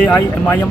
AIMIM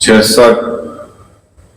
66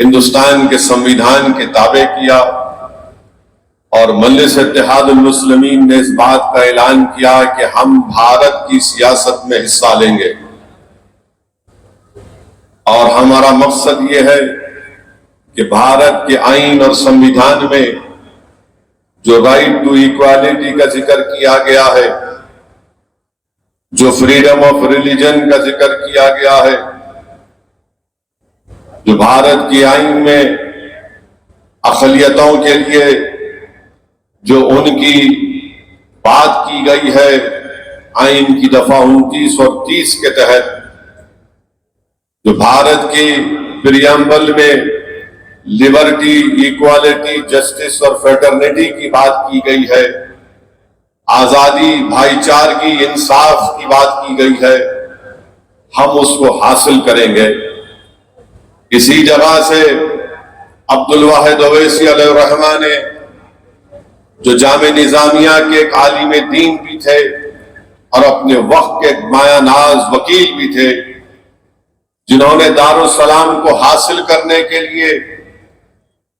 Hindustan کے سنویدھان کے تابع کیا، اور مجلس اتحاد المسلمین نے اس بات کا اعلان کیا کہ ہم بھارت کی سیاست میں حصہ لیں گے، اور ہمارا مقصد یہ ہے کہ بھارت کے آئین اور سنویدھان میں جو رائٹ ٹو ایکوالٹی کا ذکر کیا گیا ہے، جو فریڈم آف ریلیجن کا ذکر کیا گیا ہے، جو بھارت کے آئین میں اقلیتوں کے لیے جو ان کی بات کی گئی ہے آئین کی دفعہ 29 اور 30 کے تحت، جو بھارت کی پریامبل میں لبرٹی، ایکوالٹی، جسٹس اور فریٹرنیٹی کی بات کی گئی ہے، آزادی، بھائی چارگی، انصاف کی بات کی گئی ہے، ہم اس کو حاصل کریں گے۔ اسی جگہ سے عبدالواحد اویسی علیہ الرحمہ نے، جو جامع نظامیہ کے ایک عالم دین بھی تھے اور اپنے وقت کے ایک مایہ ناز وکیل بھی تھے، جنہوں نے دارالسلام کو حاصل کرنے کے لیے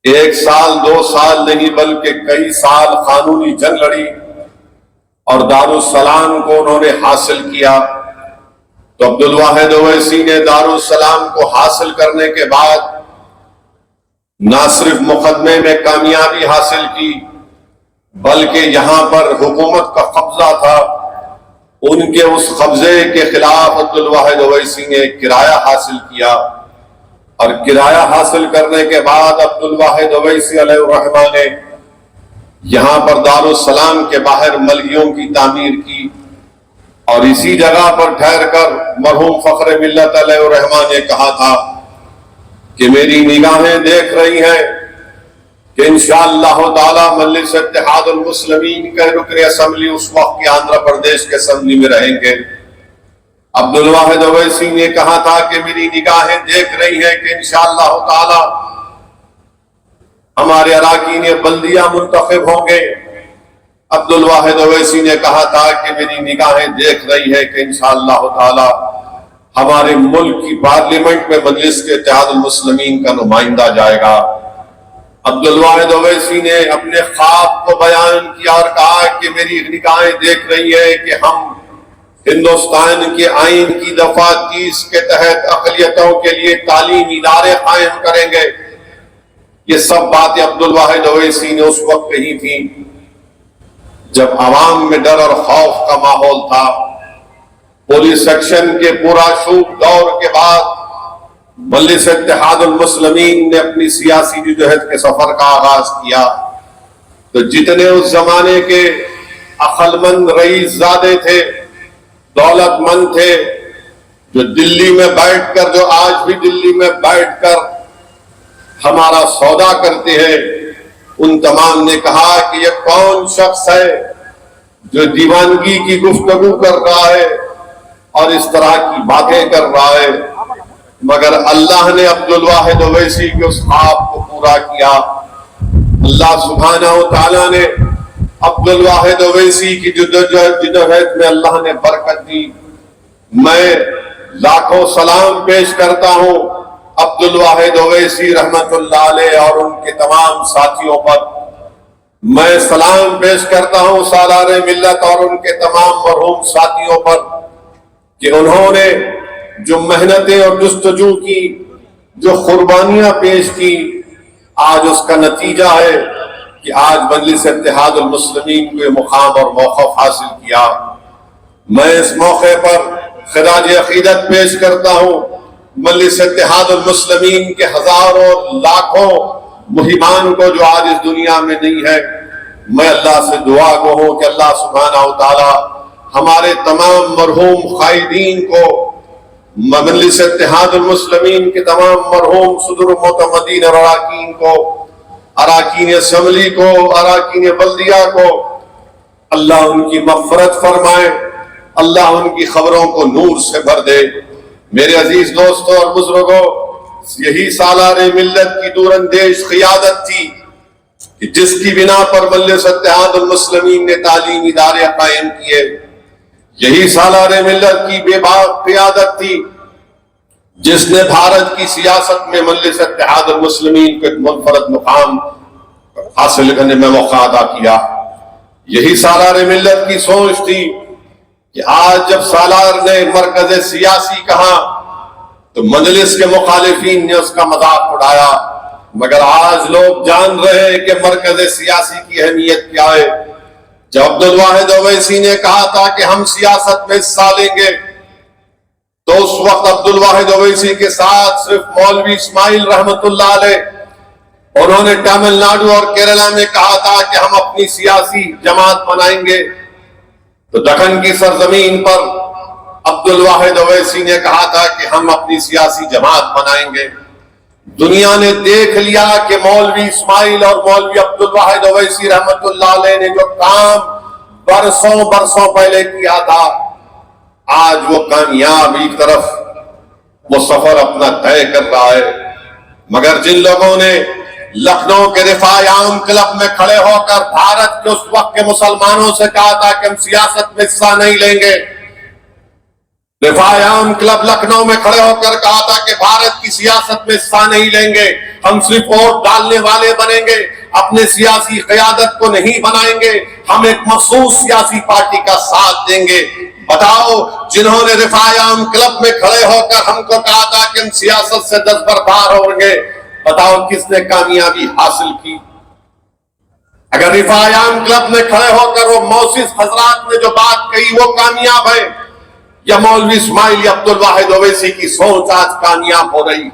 1 سال 2 سال نہیں بلکہ کئی سال قانونی جنگ لڑی، اور دارالسلام کو انہوں نے حاصل کیا۔ تو عبدالواحد اویسی نے دارالسلام کو حاصل کرنے کے بعد نہ صرف مقدمے میں کامیابی حاصل کی، بلکہ یہاں پر حکومت کا قبضہ تھا، ان کے اس قبضے کے خلاف عبدالواحد اویسی نے کرایہ حاصل کیا، اور کرایہ حاصل کرنے کے بعد عبدالواحد اویسی علیہ الرحمہ نے یہاں پر دارالسلام کے باہر ملگیوں کی تعمیر کی، اور اسی جگہ پر ٹھہر کر مرحوم فخر ملت علیہ الرحمہ نے کہا تھا کہ میری نگاہیں دیکھ رہی ہیں کہ انشاءاللہ تعالی مجلس اتحاد المسلمین کے رکن اسمبلی اس وقت کے آندھرا پردیش کے اسمبلی میں رہیں گے۔ عبدالواحد اویسی نے کہا تھا کہ میری نگاہیں دیکھ رہی ہیں کہ انشاءاللہ تعالی ہمارے اراکین بلدیہ منتخب ہوں گے۔ عبدالواحد اویسی نے کہا تھا کہ میری نگاہیں دیکھ رہی ہے کہ انشاءاللہ تعالی ہمارے ملک کی پارلیمنٹ میں مجلس کے اتحاد المسلمین کا نمائندہ جائے گا۔ عبدالواحد اویسی نے اپنے خواب کو بیان کیا اور کہا کہ میری نگاہیں دیکھ رہی ہے کہ ہم ہندوستان کے آئین کی دفعہ 30 کے تحت اقلیتوں کے لیے تعلیمی ادارے قائم کریں گے۔ یہ سب باتیں عبدالواحد اویسی نے اس وقت کہی تھی جب عوام میں ڈر اور خوف کا ماحول تھا۔ پولیس ایکشن کے پورا شوب دور کے بعد مجلس اتحاد المسلمین نے اپنی سیاسی جدوجہد کے سفر کا آغاز کیا، تو جتنے اس زمانے کے عقل مند رئیس زادے تھے، دولت مند تھے، جو دلی میں بیٹھ کر، جو آج بھی دلی میں بیٹھ کر ہمارا سودا کرتے ہیں، ان تمام نے کہا کہ یہ کون شخص ہے جو دیوانگی کی گفتگو کر رہا ہے اور اس طرح کی باتیں کر رہا ہے، مگر اللہ نے عبدالواحد اویسی کے اس خواب کو پورا کیا۔ اللہ سبحانہ و تعالیٰ نے عبدالواحد اویسی کی جدوجہد میں اللہ نے برکت دی۔ میں لاکھوں سلام پیش کرتا ہوں عبدالواحد اویسی رحمت اللہ علیہ اور ان کے تمام ساتھیوں پر۔ میں سلام پیش کرتا ہوں سالار ملت اور ان کے تمام مرحوم ساتھیوں پر کہ انہوں نے جو محنتیں اور جستجو کی، جو قربانیاں پیش کی، آج اس کا نتیجہ ہے کہ آج مجلس اتحاد المسلمین کو یہ مقام اور موقف حاصل کیا۔ میں اس موقع پر خراج عقیدت پیش کرتا ہوں مجلس اتحاد المسلمین کے ہزاروں لاکھوں مہمان کو جو آج اس دنیا میں نہیں ہے۔ میں اللہ سے دعا گو ہوں کہ اللہ سبحانہ و تعالی ہمارے تمام مرحوم قائدین کو، مجلس اتحاد المسلمین کے تمام مرحوم صدر معتمدین اور اراکین کو، اراکین اسمبلی کو، اراکین بلدیہ کو، اللہ ان کی مغفرت فرمائے، اللہ ان کی خبروں کو نور سے بھر دے۔ میرے عزیز دوستوں اور بزرگوں، یہی سالار ملت کی دور اندیش قیادت تھی کہ جس کی بنا پر مجلس اتحاد المسلمین نے تعلیمی ادارے قائم کیے۔ یہی سالار ملت کی بے باک قیادت تھی جس نے بھارت کی سیاست میں مجلس اتحاد المسلمین کو ایک منفرد مقام حاصل کرنے میں موقع ادا کیا. یہی سالار ملت کی سوچ تھی کہ آج جب سالار نے مرکز سیاسی کہا تو مجلس کے مخالفین نے اس کا مذاق اڑایا، مگر آج لوگ جان رہے ہیں کہ مرکز سیاسی کی اہمیت کیا ہے. جب عبدالواحد اویسی نے کہا تھا کہ ہم سیاست میں حصہ لیں گے تو اس وقت عبدالواحد اویسی کے ساتھ صرف مولوی اسماعیل رحمت اللہ علیہ، انہوں نے تامل ناڈو اور کیرلا میں کہا تھا کہ ہم اپنی سیاسی جماعت بنائیں گے. تو دکن کی سرزمین پر عبدالواحد اویسی نے کہا تھا کہ ہم اپنی سیاسی جماعت بنائیں گے. دنیا نے دیکھ لیا کہ مولوی اسماعیل اور مولوی عبدالواحد اویسی رحمت اللہ علیہ نے جو کام برسوں پہلے کیا تھا، آج وہ کامیابی کی طرف وہ سفر اپنا طے کر رہا ہے. مگر جن لوگوں نے لکھنؤ کے رفاع عام کلب میں کھڑے ہو کر بھارت کے اس وقت کے مسلمانوں سے کہا تھا کہ ہم سیاست میں حصہ نہیں لیں گے، رفاع عام کلب لکھنؤ میں کھڑے ہو کر کہا تھا کہ بھارت کی سیاست میں حصہ نہیں لیں گے، ہم صرف ووٹ ڈالنے والے بنیں گے، اپنے سیاسی قیادت کو نہیں بنائیں گے، ہم ایک مخصوص سیاسی پارٹی کا ساتھ دیں گے. بتاؤ، جنہوں نے رفاع عام کلب میں کھڑے ہو کر ہم کو کہا تھا کہ ہم سیاست سے دستبردار ہوں گے، بتاؤ کس نے کامیابی حاصل کی؟ اگر رفاع عام کلب میں کھڑے ہو کر وہ موسس حضرات نے جو بات کہی وہ کامیاب ہے، یا مولوی اسماعیل یا عبدالواحد اویسی کی سوچ آج کامیاب ہو رہی؟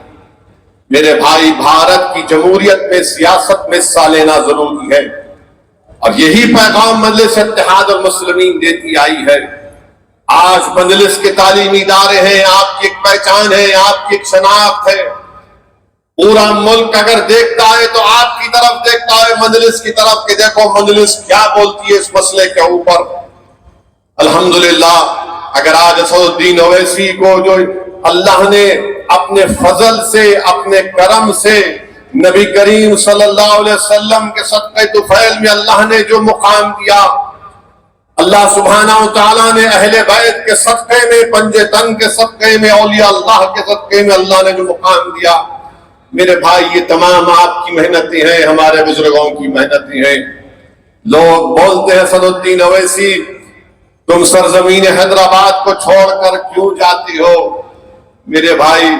میرے بھائی، بھارت کی جمہوریت میں سیاست میں حصہ لینا ضروری ہے، اور یہی پیغام مجلس اتحاد المسلمین دیتی آئی ہے. آج مجلس کے تعلیمی ادارے ہیں، آپ کی ایک پہچان ہے، آپ کی ایک شناخت ہے. پورا ملک اگر دیکھتا ہے تو آپ کی طرف دیکھتا ہے، مجلس کی طرف، کہ دیکھو مجلس کیا بولتی ہے اس مسئلے کے اوپر. الحمدللہ اگر آج اسد الدین اویسی کو جو اللہ نے اپنے فضل سے، اپنے کرم سے، نبی کریم صلی اللہ علیہ وسلم کے صدقہ طفیل میں اللہ نے جو مقام دیا، اللہ سبحانہ و تعالیٰ نے اہل بیت کے صدقے میں، پنجے تن کے صدقے میں، اولیاء اللہ کے صدقے میں اللہ نے جو مقام دیا، میرے بھائی یہ تمام آپ کی محنتیں ہیں، ہمارے بزرگوں کی محنتیں ہیں. لوگ بولتے ہیں اسد الدین اویسی تم سرزمین حیدرآباد کو چھوڑ کر کیوں جاتی ہو؟ میرے بھائی،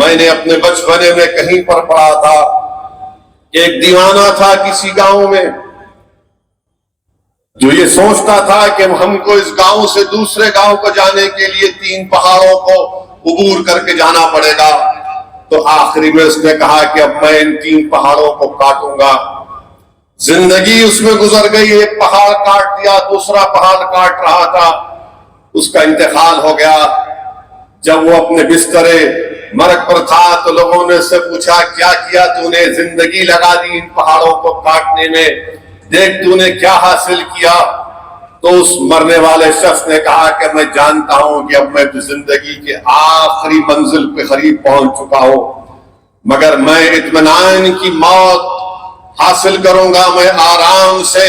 میں نے اپنے بچپنے میں کہیں پر پڑھا تھا، ایک دیوانہ تھا کسی گاؤں میں جو یہ سوچتا تھا کہ ہم کو اس گاؤں سے دوسرے گاؤں کو جانے کے لیے 3 پہاڑوں کو عبور کر کے جانا پڑے گا. تو آخری میں اس نے کہا کہ اب میں ان 3 پہاڑوں کو کاٹوں گا. زندگی اس میں گزر گئی، ایک پہاڑ کاٹ دیا، دوسرا پہاڑ کاٹ رہا تھا، اس کا انتقال ہو گیا. جب وہ اپنے بسترے مرگ پر تھا تو لوگوں نے اس سے پوچھا کیا کیا تو نے؟ زندگی لگا دی ان پہاڑوں کو کاٹنے میں، دیکھ تو نے کیا حاصل کیا؟ تو اس مرنے والے شخص نے کہا کہ میں جانتا ہوں کہ اب میں زندگی کے آخری منزل پہ قریب پہنچ چکا ہوں، مگر میں اطمینان کی موت حاصل کروں گا، میں آرام سے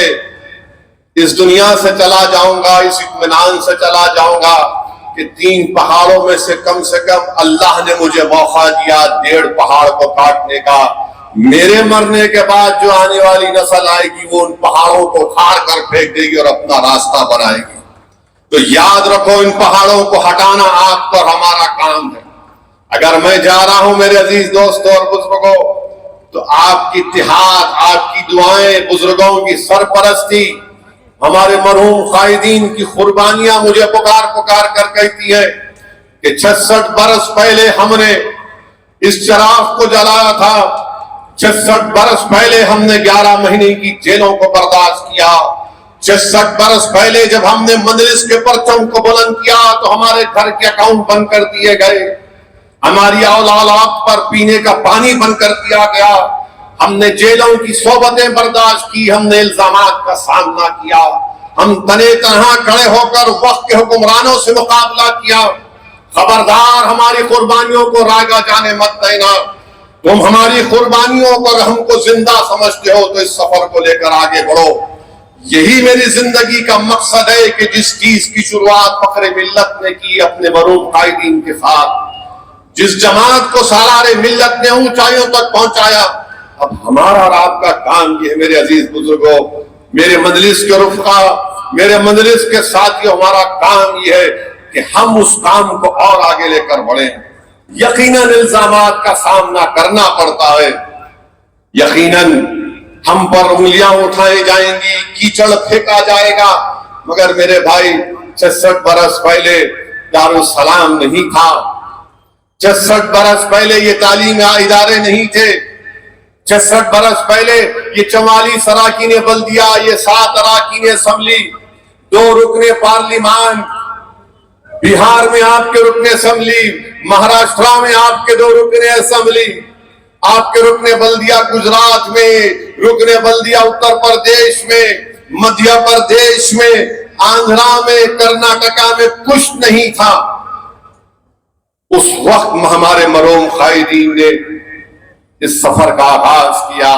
اس دنیا سے چلا جاؤں گا، اس اطمینان سے چلا جاؤں گا کہ 3 پہاڑوں میں سے کم اللہ نے مجھے موقع دیا 1.5 پہاڑ کو کاٹنے کا. میرے مرنے کے بعد جو آنے والی نسل آئے گی وہ ان پہاڑوں کو اکھاڑ کر پھینک دے گی اور اپنا راستہ بنائے گی. تو یاد رکھو ان پہاڑوں کو ہٹانا آپ پر ہمارا کام ہے. اگر میں جا رہا ہوں میرے عزیز دوستوں اور بزرگوں، تو آپ کی اتحاد، آپ کی دعائیں، بزرگوں کی سرپرستی، ہمارے مرحوم قائدین کی قربانیاں مجھے پکار کر کہتی ہے کہ 66 برس پہلے ہم نے اس چراغ کو جلایا تھا، 66 برس پہلے ہم نے 11 مہینے کی جیلوں کو برداشت کیا، 66 برس پہلے جب ہم نے مجلس کے پرچم کو بلند کیا تو ہمارے گھر کے اکاؤنٹ بند کر دیے گئے، ہماری اولاد پر پینے کا پانی بند کر دیا گیا، ہم نے جیلوں کی صحبتیں برداشت کی، ہم نے الزامات کا سامنا کیا، ہم تنے تنہا کھڑے ہو کر وقت کے حکمرانوں سے مقابلہ کیا. خبردار ہماری قربانیوں کو راگا جانے مت دینا. تم ہماری قربانیوں پر ہم کو زندہ سمجھتے ہو تو اس سفر کو لے کر آگے بڑھو. یہی میری زندگی کا مقصد ہے کہ جس چیز کی شروعات فخر ملت نے کی اپنے مرحوم قائدین کے ساتھ، جس جماعت کو سالار ملت نے اونچائیوں تک پہنچایا، اب ہمارا اور آپ کا کام یہ ہے میرے عزیز بزرگوں، میرے مجلس کے رفقا، میرے مجلس کے ساتھیوں، ہمارا کام یہ ہے کہ ہم اس کام کو اور آگے لے کر بڑھیں۔ یقیناً الزامات کا سامنا کرنا پڑتا ہے، یقیناً ہم پر انگلیاں اٹھائی جائیں گی، کیچڑ پھینکا جائے گا، مگر میرے بھائی 66 برس پہلے دارالسلام نہیں تھا، 66 برس پہلے یہ تعلیمی ادارے نہیں تھے، 66 برس پہلے یہ 44 اراکین بلدیہ، یہ 7 اراکین اسمبلی، 2 رکن پارلیمان، بہار میں آپ کے رکن اسمبلی، مہاراشٹرا میں آپ کے 2 رکن اسمبلی، آپ کے رکن بلدیہ گجرات میں، رکن بلدیہ اتر پردیش میں، مدھیہ پردیش میں، آندھرا میں، کرناٹکا میں کچھ نہیں تھا۔ اس وقت ہمارے مرحوم قائدین نے اس سفر کا آغاز کیا۔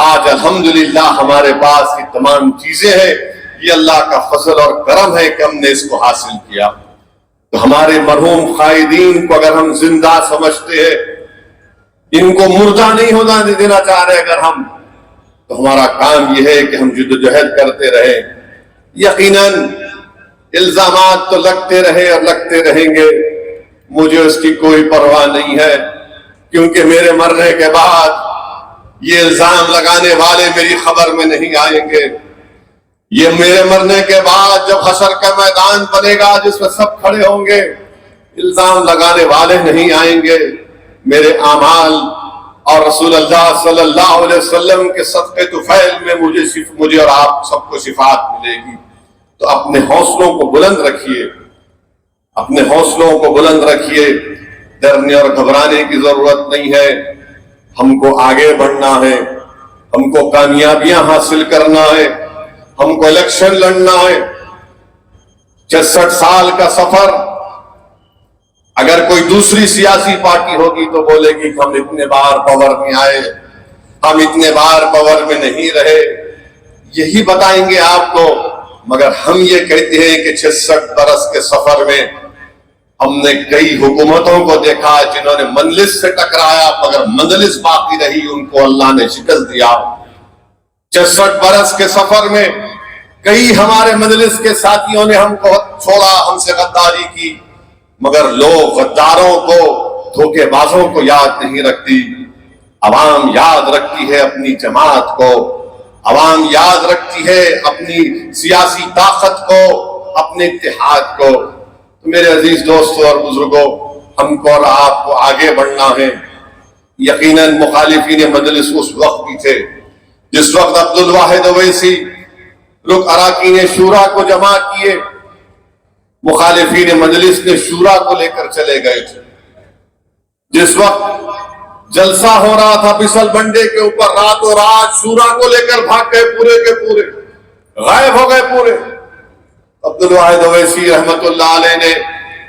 آج الحمدللہ ہمارے پاس یہ تمام چیزیں ہیں، یہ اللہ کا فضل اور کرم ہے کہ ہم نے اس کو حاصل کیا۔ تو ہمارے مرحوم قائدین کو اگر ہم زندہ سمجھتے ہیں، ان کو مردہ نہیں ہونا دینا چاہ رہے اگر ہم، تو ہمارا کام یہ ہے کہ ہم جدوجہد کرتے رہیں۔ یقیناً الزامات تو لگتے رہے اور لگتے رہیں گے، مجھے اس کی کوئی پرواہ نہیں ہے، کیونکہ میرے مرنے کے بعد یہ الزام لگانے والے میری خبر میں نہیں آئیں گے۔ یہ میرے مرنے کے بعد جب حشر کا میدان بنے گا جس میں سب کھڑے ہوں گے، الزام لگانے والے نہیں آئیں گے۔ میرے اعمال اور رسول اللہ صلی اللہ علیہ وسلم کے صدقے طفیل میں مجھے اور آپ سب کو شفاعت ملے گی۔ تو اپنے حوصلوں کو بلند رکھیے، اپنے حوصلوں کو بلند رکھیے، ڈرنے اور گھبرانے کی ضرورت نہیں ہے۔ ہم کو آگے بڑھنا ہے، ہم کو کامیابیاں حاصل کرنا ہے، ہم کو الیکشن لڑنا ہے۔ 66 سال کا سفر، اگر کوئی دوسری سیاسی پارٹی ہوگی تو بولے گی کہ ہم اتنے بار پاور میں آئے، ہم اتنے بار پاور میں نہیں رہے، یہی بتائیں گے آپ کو۔ مگر ہم یہ کہتے ہیں کہ 66 برس کے سفر میں ہم نے کئی حکومتوں کو دیکھا جنہوں نے مجلس سے ٹکرایا، مگر مجلس باقی رہی، ان کو اللہ نے شکست دیا۔ 66 برس کے سفر میں کئی ہمارے مجلس کے ساتھیوں نے ہم کو چھوڑا، ہم سے غداری کی، مگر لوگ غداروں کو، دھوکے بازوں کو یاد نہیں رکھتی۔ عوام یاد رکھتی ہے اپنی جماعت کو، عوام یاد رکھتی ہے اپنی سیاسی طاقت کو، اپنے اتحاد کو۔ تو میرے عزیز دوستوں اور بزرگوں، ہم کو اور آپ کو آگے بڑھنا ہے۔ یقیناً مخالفین مجلس اس وقت بھی تھے جس وقت عبدالواحد اویسی اراکین شورا کو جمع کیے، مخالفین مجلس نے شورا کو لے کر چلے گئے تھے۔ جس وقت جلسہ ہو رہا تھا پسل بنڈے کے اوپر، راتوں رات شورا کو لے کر بھاگ گئے، پورے کے پورے غائب ہو گئے پورے۔ عبدالواحد اویسی رحمت اللہ علیہ نے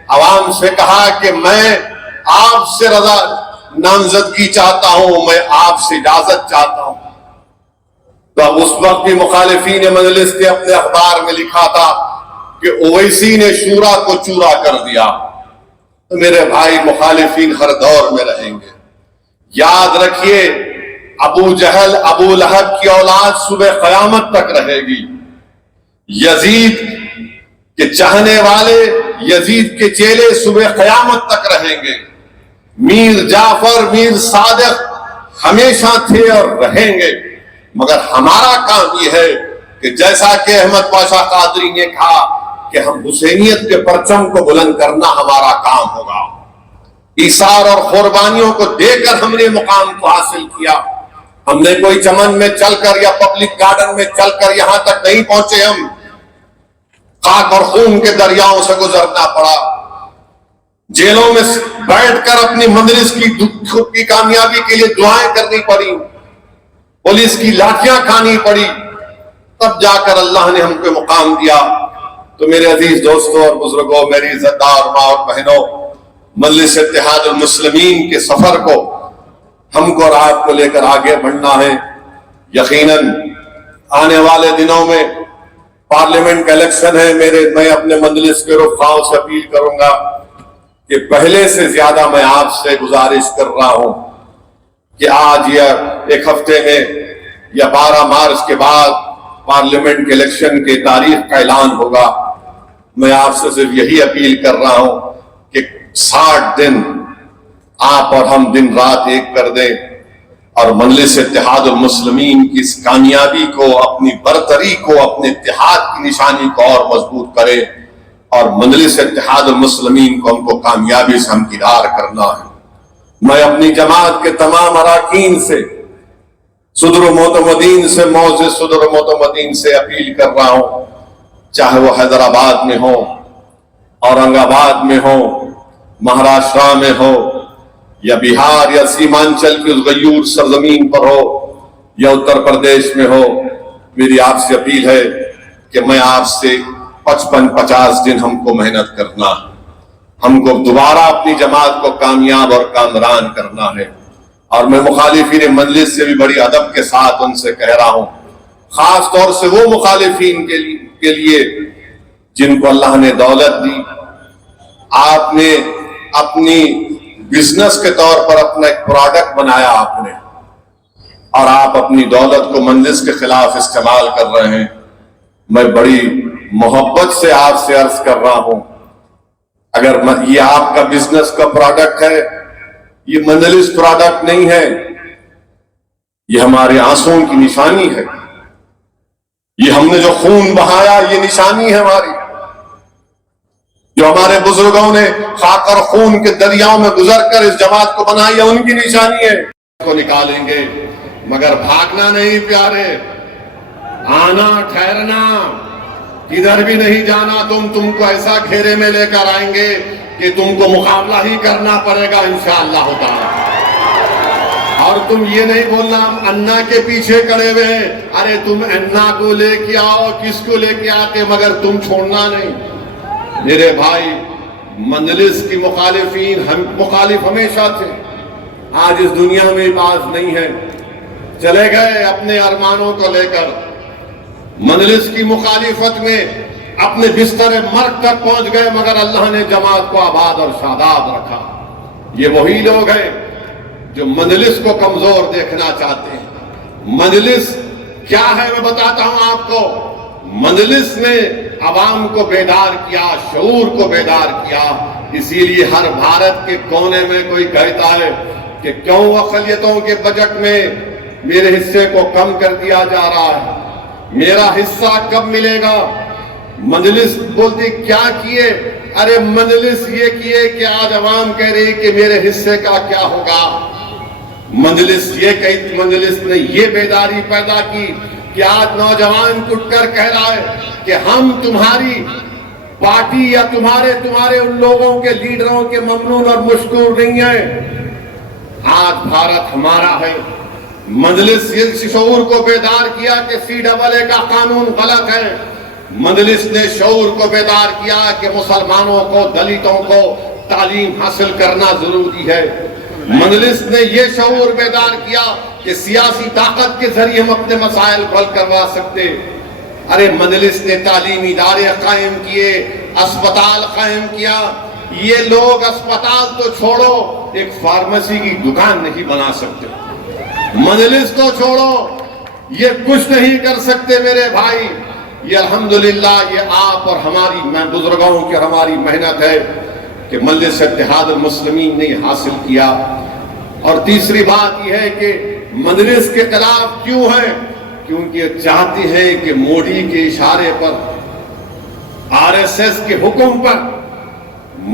عوام سے کہا کہ میں آپ سے رضا نامزدگی چاہتا ہوں، میں آپ سے اجازت چاہتا ہوں۔ تو اب اس وقت بھی مخالفین مجلس نے اپنے اخبار میں لکھا تھا کہ اویسی نے شورا کو چورا کر دیا۔ تو میرے بھائی، مخالفین ہر دور میں رہیں گے۔ یاد رکھیے، ابو جہل، ابو لہب کی اولاد صبح قیامت تک رہے گی۔ یزید کے چاہنے والے، یزید کے چیلے صبح قیامت تک رہیں گے۔ میر جعفر، میر صادق ہمیشہ تھے اور رہیں گے، مگر ہمارا کام یہ ہے کہ جیسا کہ احمد پاشا قادری نے کہا کہ ہم حسینیت کے پرچم کو بلند کرنا ہمارا کام ہوگا۔ ایثار اور قربانیوں کو دے کر ہم نے مقام کو حاصل کیا۔ ہم نے کوئی چمن میں چل کر یا پبلک گارڈن میں چل کر یہاں تک نہیں پہنچے، ہم خاک اور خون کے دریاؤں سے گزرنا پڑا، جیلوں میں بیٹھ کر اپنی مجلس کی کامیابی کے لیے دعائیں کرنی پڑی، پولیس کی لاٹھیاں کھانی پڑی، تب جا کر اللہ نے ہم کو مقام دیا۔ تو میرے عزیز دوستوں اور بزرگوں، میری عزتدار ماں اور بہنوں، مجلس اتحاد المسلمین کے سفر کو ہم کو اور آپ کو لے کر آگے بڑھنا ہے۔ یقیناً آنے والے دنوں میں پارلیمنٹ کا الیکشن ہے۔ میں اپنے مجلس کے رفقاؤں سے اپیل کروں گا کہ پہلے سے زیادہ میں آپ سے گزارش کر رہا ہوں کہ آج یا ایک ہفتے میں یا 12 مارچ کے بعد پارلیمنٹ کے الیکشن کے تاریخ کا اعلان ہوگا. میں آپ سے صرف یہی اپیل کر رہا ہوں کہ 60 دن آپ اور ہم دن رات ایک کر دیں اور مجلس اتحاد المسلمین کی اس کامیابی کو، اپنی برتری کو، اپنے اتحاد کی نشانی کو اور مضبوط کرے اور مجلس اتحاد المسلمین کو ہم کو کامیابی سے ہمکینار کرنا ہے. میں اپنی جماعت کے تمام اراکین سے، صدر و معتمدین سے، معزز صدر و معتمدین سے اپیل کر رہا ہوں، چاہے وہ حیدرآباد میں ہو، اورنگ آباد میں ہو، مہاراشٹر میں ہو، یا بہار یا سیمانچل کی اس غیور سرزمین پر ہو، یا اتر پردیش میں ہو، میری آپ سے اپیل ہے کہ میں آپ سے 55-50 دن ہم کو محنت کرنا ہے. ہم کو دوبارہ اپنی جماعت کو کامیاب اور کامران کرنا ہے. اور میں مخالفین مجلس سے بھی بڑی ادب کے ساتھ ان سے کہہ رہا ہوں، خاص طور سے وہ مخالفین کے لیے جن کو اللہ نے دولت دی، آپ نے اپنی بزنس کے طور پر اپنا ایک پروڈکٹ بنایا آپ نے، اور آپ اپنی دولت کو مجلس کے خلاف استعمال کر رہے ہیں. میں بڑی محبت سے آپ سے عرض کر رہا ہوں، اگر یہ آپ کا بزنس کا پروڈکٹ ہے، یہ مجلس پروڈکٹ نہیں ہے، یہ ہمارے آنسوں کی نشانی ہے. یہ ہم نے جو خون بہایا، یہ نشانی ہے ہماری. جو ہمارے بزرگوں نے خاک اور خون کے دریاؤں میں گزر کر اس جماعت کو بنائی ہے، ان کی نشانی ہے. کو نکالیں گے مگر بھاگنا نہیں پیارے، آنا ٹھہرنا، کدھر بھی نہیں جانا. تم کو ایسا گھیرے میں لے کر آئیں گے کہ تم کو مقابلہ ہی کرنا پڑے گا انشاءاللہ تعالی. اور تم یہ نہیں بولنا ہم انا کے پیچھے کھڑے ہوئے، ارے تم انا کو لے کے آؤ، کس کو لے کے آتے، مگر تم چھوڑنا نہیں. میرے بھائی، مجلس کی مخالفین ہم مخالف ہمیشہ تھے، آج اس دنیا میں باز نہیں ہے، چلے گئے اپنے ارمانوں کو لے کر. مجلس کی مخالفت میں اپنے بستر مرگ تک پہنچ گئے، مگر اللہ نے جماعت کو آباد اور شاداب رکھا. یہ وہی لوگ ہیں جو مجلس کو کمزور دیکھنا چاہتے ہیں. مجلس کیا ہے میں بتاتا ہوں آپ کو. مجلس نے عوام کو بیدار کیا، شعور کو بیدار کیا. اسی لیے ہر بھارت کے کونے میں کوئی کہتا ہے کہ کیوں اقلیتوں کے بجٹ میں میرے حصے کو کم کر دیا جا رہا ہے، میرا حصہ کب ملے گا. مجلس بولتی کیا کیے، ارے مجلس یہ کیے کہ آج عوام کہہ رہی کہ میرے حصے کا کیا ہوگا. مجلس نے یہ بیداری پیدا کی کہ آج نوجوان اٹھ کر کہہ رہا ہے کہ ہم تمہاری پارٹی یا تمہارے ان لوگوں کے لیڈروں کے ممنون اور مشکور نہیں ہیں. آج بھارت ہمارا ہے. مجلس اس شعور کو بیدار کیا کہ CAA کا قانون غلط ہے. مجلس نے شعور کو بیدار کیا کہ مسلمانوں کو، دلتوں کو تعلیم حاصل کرنا ضروری ہے. مجلس نے یہ شعور بیدار کیا کہ سیاسی طاقت کے ذریعے ہم اپنے مسائل کو حل کروا سکتے. ارے مجلس نے تعلیمی ادارے قائم کیے، اسپتال قائم کیا. یہ لوگ اسپتال تو چھوڑو، ایک فارمیسی کی دکان نہیں بنا سکتے. مجلس تو چھوڑو، یہ کچھ نہیں کر سکتے میرے بھائی. یہ الحمدللہ یہ آپ اور ہماری بزرگوں کی اور ہماری محنت ہے کہ مجلس اتحاد المسلمین نے حاصل کیا. اور تیسری بات یہ ہے کہ مجلس کے خلاف کیوں ہے، کیونکہ چاہتے ہیں کہ مودی کے اشارے پر، RSS کے حکم پر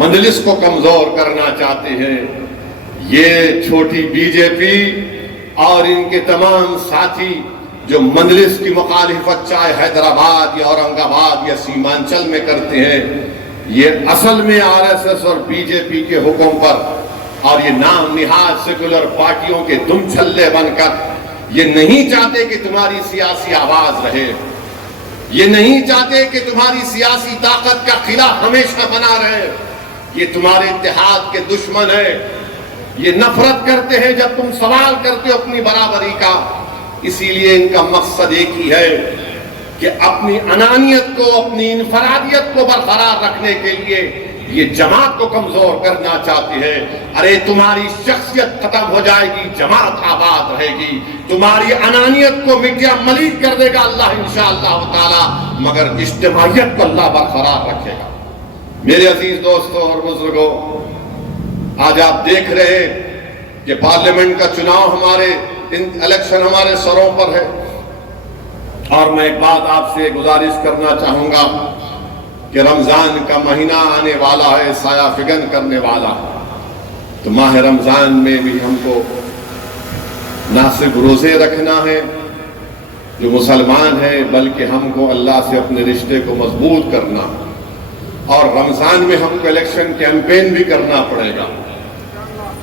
مجلس کو کمزور کرنا چاہتے ہیں. یہ چھوٹی BJP اور ان کے تمام ساتھی جو مجلس کی مخالفت چاہے حیدرآباد یا اورنگ آباد یا سیمانچل میں کرتے ہیں، یہ اصل میں RSS اور BJP کے حکم پر اور یہ نام نہاد سیکولر پارٹیوں کے دم چھلے بن کر یہ نہیں چاہتے کہ تمہاری سیاسی آواز رہے. یہ نہیں چاہتے کہ تمہاری سیاسی طاقت کا قلعہ ہمیشہ بنا رہے. یہ تمہارے اتحاد کے دشمن ہے. یہ نفرت کرتے ہیں جب تم سوال کرتے ہو اپنی برابری کا. اسی لیے ان کا مقصد ایک ہی ہے کہ اپنی انانیت کو، اپنی انفرادیت کو برقرار رکھنے کے لیے یہ جماعت کو کمزور کرنا چاہتی ہے. ارے تمہاری شخصیت ختم ہو جائے گی، جماعت آباد رہے گی. تمہاری انانیت کو مٹیا ملیج کر دے گا اللہ انشاءاللہ تعالی، مگر اجتماعیت کو اللہ برقرار رکھے گا. میرے عزیز دوستوں اور بزرگوں، آج آپ دیکھ رہے ہیں کہ پارلیمنٹ کا چناؤ الیکشن ہمارے سروں پر ہے. اور میں ایک بات آپ سے گزارش کرنا چاہوں گا کہ رمضان کا مہینہ آنے والا ہے، سایہ فگن کرنے والا ہے. تو ماہ رمضان میں بھی ہم کو نہ صرف روزے رکھنا ہے جو مسلمان ہیں، بلکہ ہم کو اللہ سے اپنے رشتے کو مضبوط کرنا، اور رمضان میں ہم کو الیکشن کیمپین بھی کرنا پڑے گا.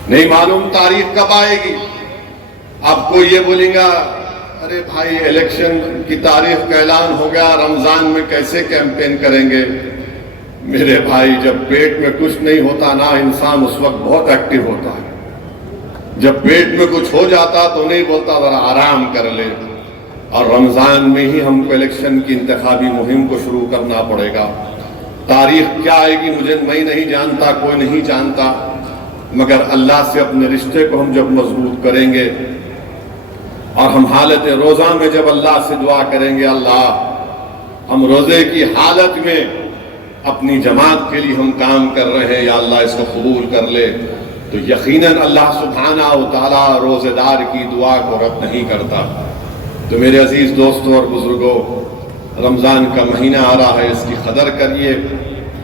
نہیں معلوم تاریخ کب آئے گی. آپ کو یہ بولیں گا ارے بھائی الیکشن کی تاریخ کا اعلان ہو گیا، رمضان میں کیسے کیمپین کریں گے؟ میرے بھائی، جب پیٹ میں کچھ نہیں ہوتا نا، انسان اس وقت بہت ایکٹیو ہوتا ہے. جب پیٹ میں کچھ ہو جاتا تو نہیں بولتا ذرا آرام کر لے. اور رمضان میں ہی ہم کو الیکشن کی انتخابی مہم کو شروع کرنا پڑے گا. تاریخ کیا آئے گی میں نہیں جانتا، کوئی نہیں جانتا، مگر اللہ سے اپنے رشتے کو ہم جب مضبوط کریں گے اور ہم حالت روزہ میں جب اللہ سے دعا کریں گے، اللہ ہم روزے کی حالت میں اپنی جماعت کے لیے ہم کام کر رہے ہیں، یا اللہ اس کو قبول کر لے، تو یقیناً اللہ سبحانہ و تعالیٰ روزے دار کی دعا کو رد نہیں کرتا. تو میرے عزیز دوستوں اور بزرگوں، رمضان کا مہینہ آ رہا ہے، اس کی قدر کریے.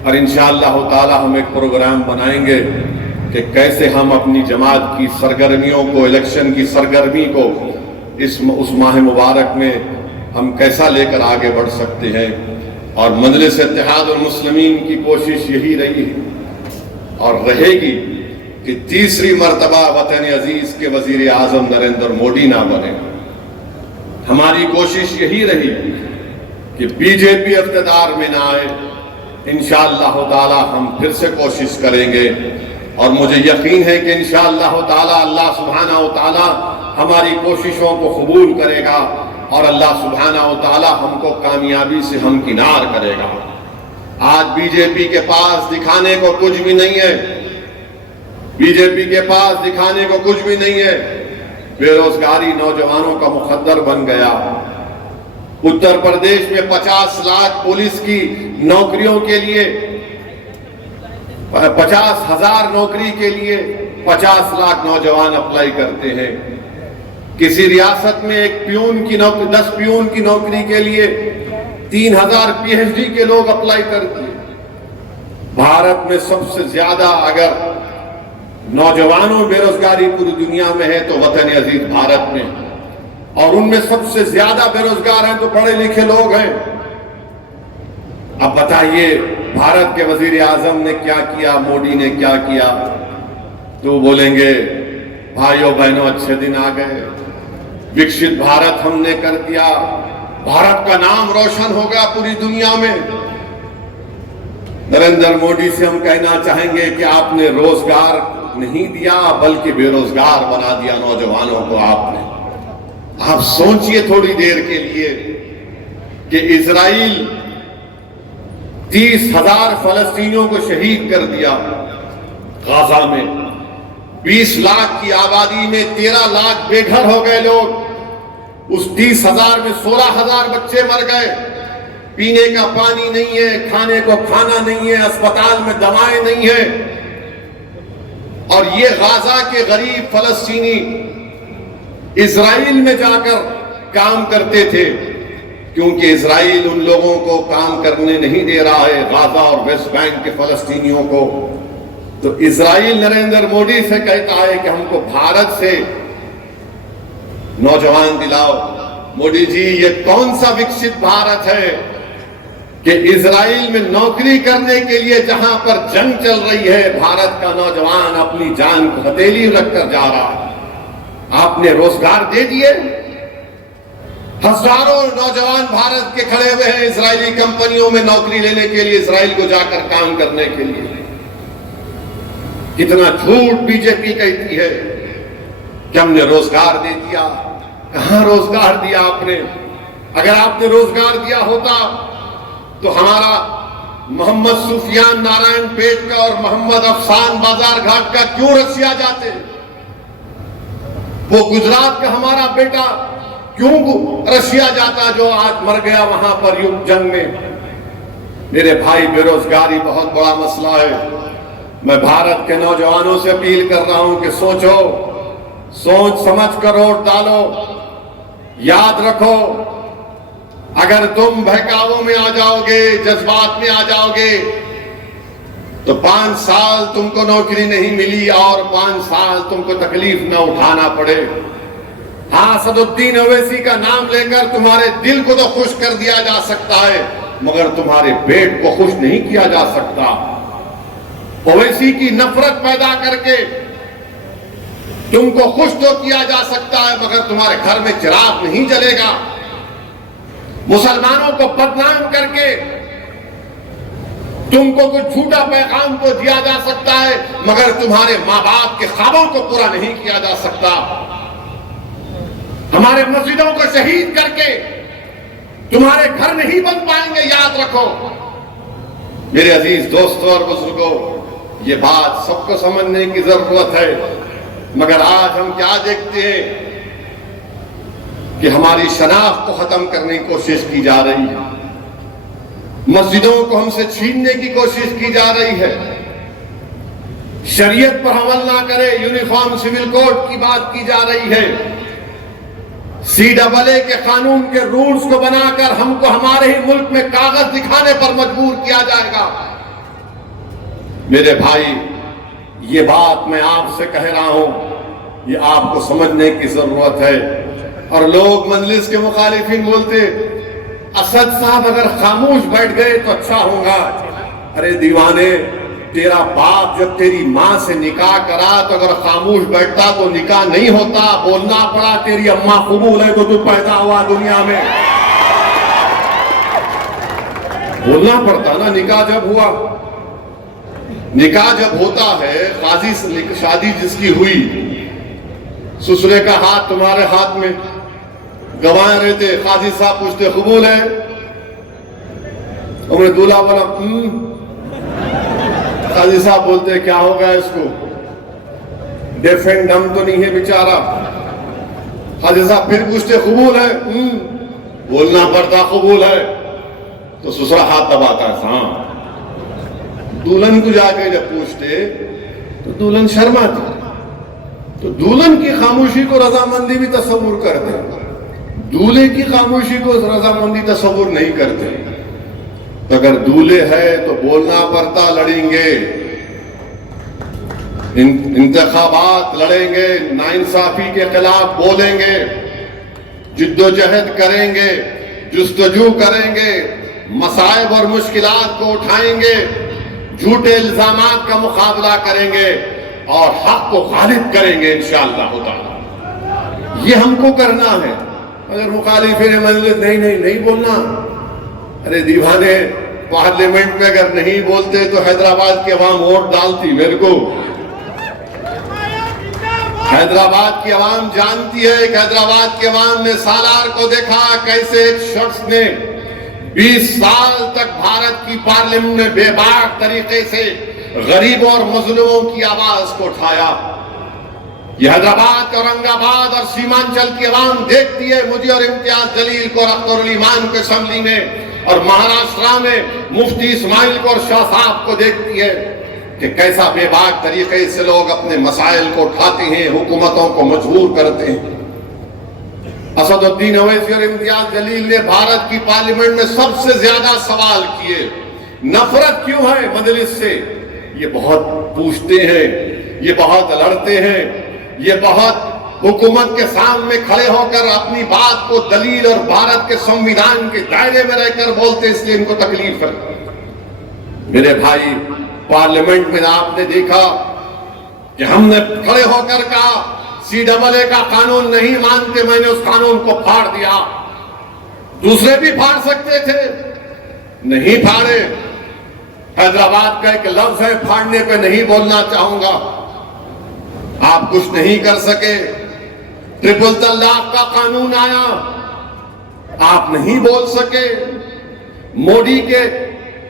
اور انشاءاللہ تعالیٰ ہم ایک پروگرام بنائیں گے کہ کیسے ہم اپنی جماعت کی سرگرمیوں کو، الیکشن کی سرگرمی کو اس ماہ مبارک میں ہم کیسا لے کر آگے بڑھ سکتے ہیں. اور مجلس اتحاد المسلمین کی کوشش یہی رہی اور رہے گی کہ تیسری مرتبہ وطن عزیز کے وزیر اعظم نریندر مودی نہ بنے. ہماری کوشش یہی رہی کہ بی جے پی اقتدار میں نہ آئے. انشاءاللہ تعالی ہم پھر سے کوشش کریں گے، اور مجھے یقین ہے کہ انشاءاللہ تعالی اللہ سبحانہ و تعالی ہماری کوششوں کو قبول کرے گا، اور اللہ سبحانہ و تعالی ہم کو کامیابی سے ہمکنار کرے گا. آج بی جے پی کے پاس دکھانے کو کچھ بھی نہیں ہے. بی جے پی کے پاس دکھانے کو کچھ بھی نہیں ہے. بے روزگاری نوجوانوں کا مخدر بن گیا. اتر پردیش میں 50 لاکھ پولیس کی نوکریوں کے لیے، 50,000 نوکری کے لیے 50 لاکھ نوجوان اپلائی کرتے ہیں. کسی ریاست میں 10 پیون کی نوکری کے لیے 3,000 پی ایچ ڈی کے لوگ اپلائی کرتے ہیں. بھارت میں سب سے زیادہ اگر نوجوانوں بے روزگاری پوری دنیا میں ہے تو وطن عزیز بھارت میں، اور ان میں سب سے زیادہ بے روزگار ہیں تو پڑھے لکھے لوگ ہیں. اب بتائیے بھارت کے وزیر اعظم نے کیا کیا، مودی نے کیا کیا؟ تو بولیں گے بھائیوں بہنوں اچھے دن آ گئے، وکشت بھارت ہم نے کر دیا، بھارت کا نام روشن ہو گیا پوری دنیا میں. نریندر مودی سے ہم کہنا چاہیں گے کہ آپ نے روزگار نہیں دیا بلکہ بے روزگار بنا دیا نوجوانوں کو آپ نے. آپ سوچئے تھوڑی دیر کے لیے کہ اسرائیل 30,000 فلسطینیوں کو شہید کر دیا غزہ میں. 20 لاکھ کی آبادی میں 13 لاکھ بے گھر ہو گئے لوگ. اس 30,000 میں 16,000 بچے مر گئے. پینے کا پانی نہیں ہے، کھانے کو کھانا نہیں ہے، اسپتال میں دوائیں نہیں ہیں. اور یہ غزہ کے غریب فلسطینی اسرائیل میں جا کر کام کرتے تھے، کیونکہ اسرائیل ان لوگوں کو کام کرنے نہیں دے رہا ہے، غزہ اور ویسٹ بینک کے فلسطینیوں کو. تو اسرائیل نریندر مودی سے کہتا ہے کہ ہم کو بھارت سے نوجوان دلاؤ. مودی جی یہ کون سا وکست بھارت ہے کہ اسرائیل میں نوکری کرنے کے لیے جہاں پر جنگ چل رہی ہے بھارت کا نوجوان اپنی جان کو ہتھیلی رکھ کر جا رہا ہے. آپ نے روزگار دے دیے. ہزاروں نوجوان بھارت کے کھڑے ہوئے ہیں اسرائیلی کمپنیوں میں نوکری لینے کے لیے، اسرائیل کو جا کر کام کرنے کے لیے. کتنا جھوٹ بی جے پی کہتی ہے کہ ہم نے روزگار دے دیا. کہاں روزگار دیا آپ نے؟ اگر آپ نے روزگار دیا ہوتا تو ہمارا محمد سفیان نارائن پیٹ کا اور محمد افسان بازار گھاٹ کا کیوں رسیا جاتے؟ وہ گجرات کا ہمارا بیٹا کیوں رسیا جاتا جو آج مر گیا وہاں پر جنگ میں؟ میرے بھائی، بے روزگاری بہت بڑا مسئلہ ہے۔ میں بھارت کے نوجوانوں سے اپیل کر رہا ہوں کہ سوچو، سوچ سمجھ کر ووٹ ڈالو۔ یاد رکھو، اگر تم بہکاووں میں آ جاؤ گے، جذبات میں آ جاؤ گے، تو 5 سال تم کو نوکری نہیں ملی اور 5 سال تم کو تکلیف نہ اٹھانا پڑے۔ ہاں، اسد الدین اویسی کا نام لے کر تمہارے دل کو تو خوش کر دیا جا سکتا ہے، مگر تمہارے پیٹ کو خوش نہیں کیا جا سکتا۔ اویسی کی نفرت پیدا کر کے تم کو خوش تو کیا جا سکتا ہے، مگر تمہارے گھر میں چراغ نہیں جلے گا۔ مسلمانوں کو بدنام کر کے تم کو کچھ جھوٹا پیغام تو دیا جا سکتا ہے، مگر تمہارے ماں باپ کے خوابوں کو پورا نہیں کیا جا سکتا۔ ہمارے مسجدوں کو شہید کر کے تمہارے گھر نہیں بن پائیں گے، یاد رکھو۔ میرے عزیز دوستوں اور بزرگوں، یہ بات سب کو سمجھنے کی ضرورت ہے، مگر آج ہم کیا دیکھتے ہیں کہ ہماری شناخت کو ختم کرنے کی کوشش کی جا رہی ہے، مسجدوں کو ہم سے چھیننے کی کوشش کی جا رہی ہے، شریعت پر عمل نہ کرے، یونیفارم سول کوڈ کی بات کی جا رہی ہے، CAA کے قانون کے رولز کو بنا کر ہم کو ہمارے ہی ملک میں کاغذ دکھانے پر مجبور کیا جائے گا۔ میرے بھائی، یہ بات میں آپ سے کہہ رہا ہوں، یہ آپ کو سمجھنے کی ضرورت ہے۔ اور لوگ مجلس کے مخالفین بولتے، اسد صاحب اگر خاموش بیٹھ گئے تو اچھا ہوگا۔ ارے دیوانے، تیرا باپ جب تیری ماں سے نکاح کرا تو اگر خاموش بیٹھتا تو نکاح نہیں ہوتا، بولنا پڑا۔ تیری اماں قبول ہے تو تو پیدا ہوا دنیا میں، بولنا پڑتا نا۔ نکاح جب ہوا، نکاح جب ہوتا ہے، قاضی سے شادی جس کی ہوئی، سسرے کا ہاتھ تمہارے ہاتھ میں، گواہ رہتے، قاضی صاحب پوچھتے قبول ہے؟ عمر دولہا بولا قاضی صاحب بولتے کیا ہوگا اس کو، ڈیف اینڈ ڈم تو نہیں ہے بیچارہ۔ قاضی صاحب پھر پوچھتے قبول ہے؟ بولنا پڑتا قبول ہے، تو سسرا ہاتھ دباتا ہے ہاں۔ دلہن کو جا کے جب پوچھتے تو دلہن شرماتی، تو دلہن کی خاموشی کو رضامندی بھی تصور کرتے، دولہے کی خاموشی کو رضامندی تصور نہیں کرتے۔ اگر دولہے ہے تو بولنا پڑتا، لڑیں گے، انتخابات لڑیں گے، ناانصافی کے خلاف بولیں گے، جد و جہد کریں گے، جستجو کریں گے، مصائب اور مشکلات کو اٹھائیں گے، جھوٹے الزامات کا مقابلہ کریں گے اور حق کو غالب کریں گے انشاءاللہ تعالی۔ یہ ہم کو کرنا ہے۔ اگر مخالفین مجلس نہیں بولنا، ارے دیوانے، پارلیمنٹ میں اگر نہیں بولتے تو حیدرآباد کی عوام ووٹ ڈالتی میرے کو۔ حیدرآباد کی عوام جانتی ہے کہ حیدرآباد کی عوام نے سالار کو دیکھا کیسے ایک شخص نے 20 سال تک بھارت کی پارلیمنٹ میں بے باک طریقے سے غریبوں اور مظلوموں کی آواز کو اٹھایا۔ یہ حیدرآباد، اورنگ آباد اور سیمانچل کی عوام دیکھتی ہے مجھے اور امتیاز جلیل کو رختور الایمان کو اسمبلی میں، اور مہاراشٹرا میں مفتی اسماعیل کو اور شاہ صاحب کو دیکھتی ہے کہ کیسا بے باک طریقے سے لوگ اپنے مسائل کو اٹھاتے ہیں، حکومتوں کو مجبور کرتے ہیں۔ اسد الدین اویسی اور امتیاز جلیل نے بھارت کی پارلیمنٹ میں سب سے زیادہ سوال کیے۔ نفرت کیوں ہے مجلس سے؟ یہ بہت پوچھتے ہیں، یہ بہت لڑتے ہیں، یہ بہت حکومت کے سامنے کھڑے ہو کر اپنی بات کو دلیل اور بھارت کے سنویدھان کے دائرے میں رہ کر بولتے، اس لیے ان کو تکلیف ہے۔ میرے بھائی، پارلیمنٹ میں آپ نے دیکھا کہ ہم نے کھڑے ہو کر کہا CAA کا قانون نہیں مانتے، میں نے اس قانون کو پھاڑ دیا۔ دوسرے بھی پھاڑ سکتے تھے، نہیں پھاڑے۔ حیدرآباد کا ایک لفظ ہے، پھاڑنے پہ نہیں بولنا چاہوں گا، آپ کچھ نہیں کر سکے۔ ٹرپل طلاق کا قانون آیا، آپ نہیں بول سکے۔ مودی کے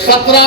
17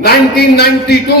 1992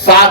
7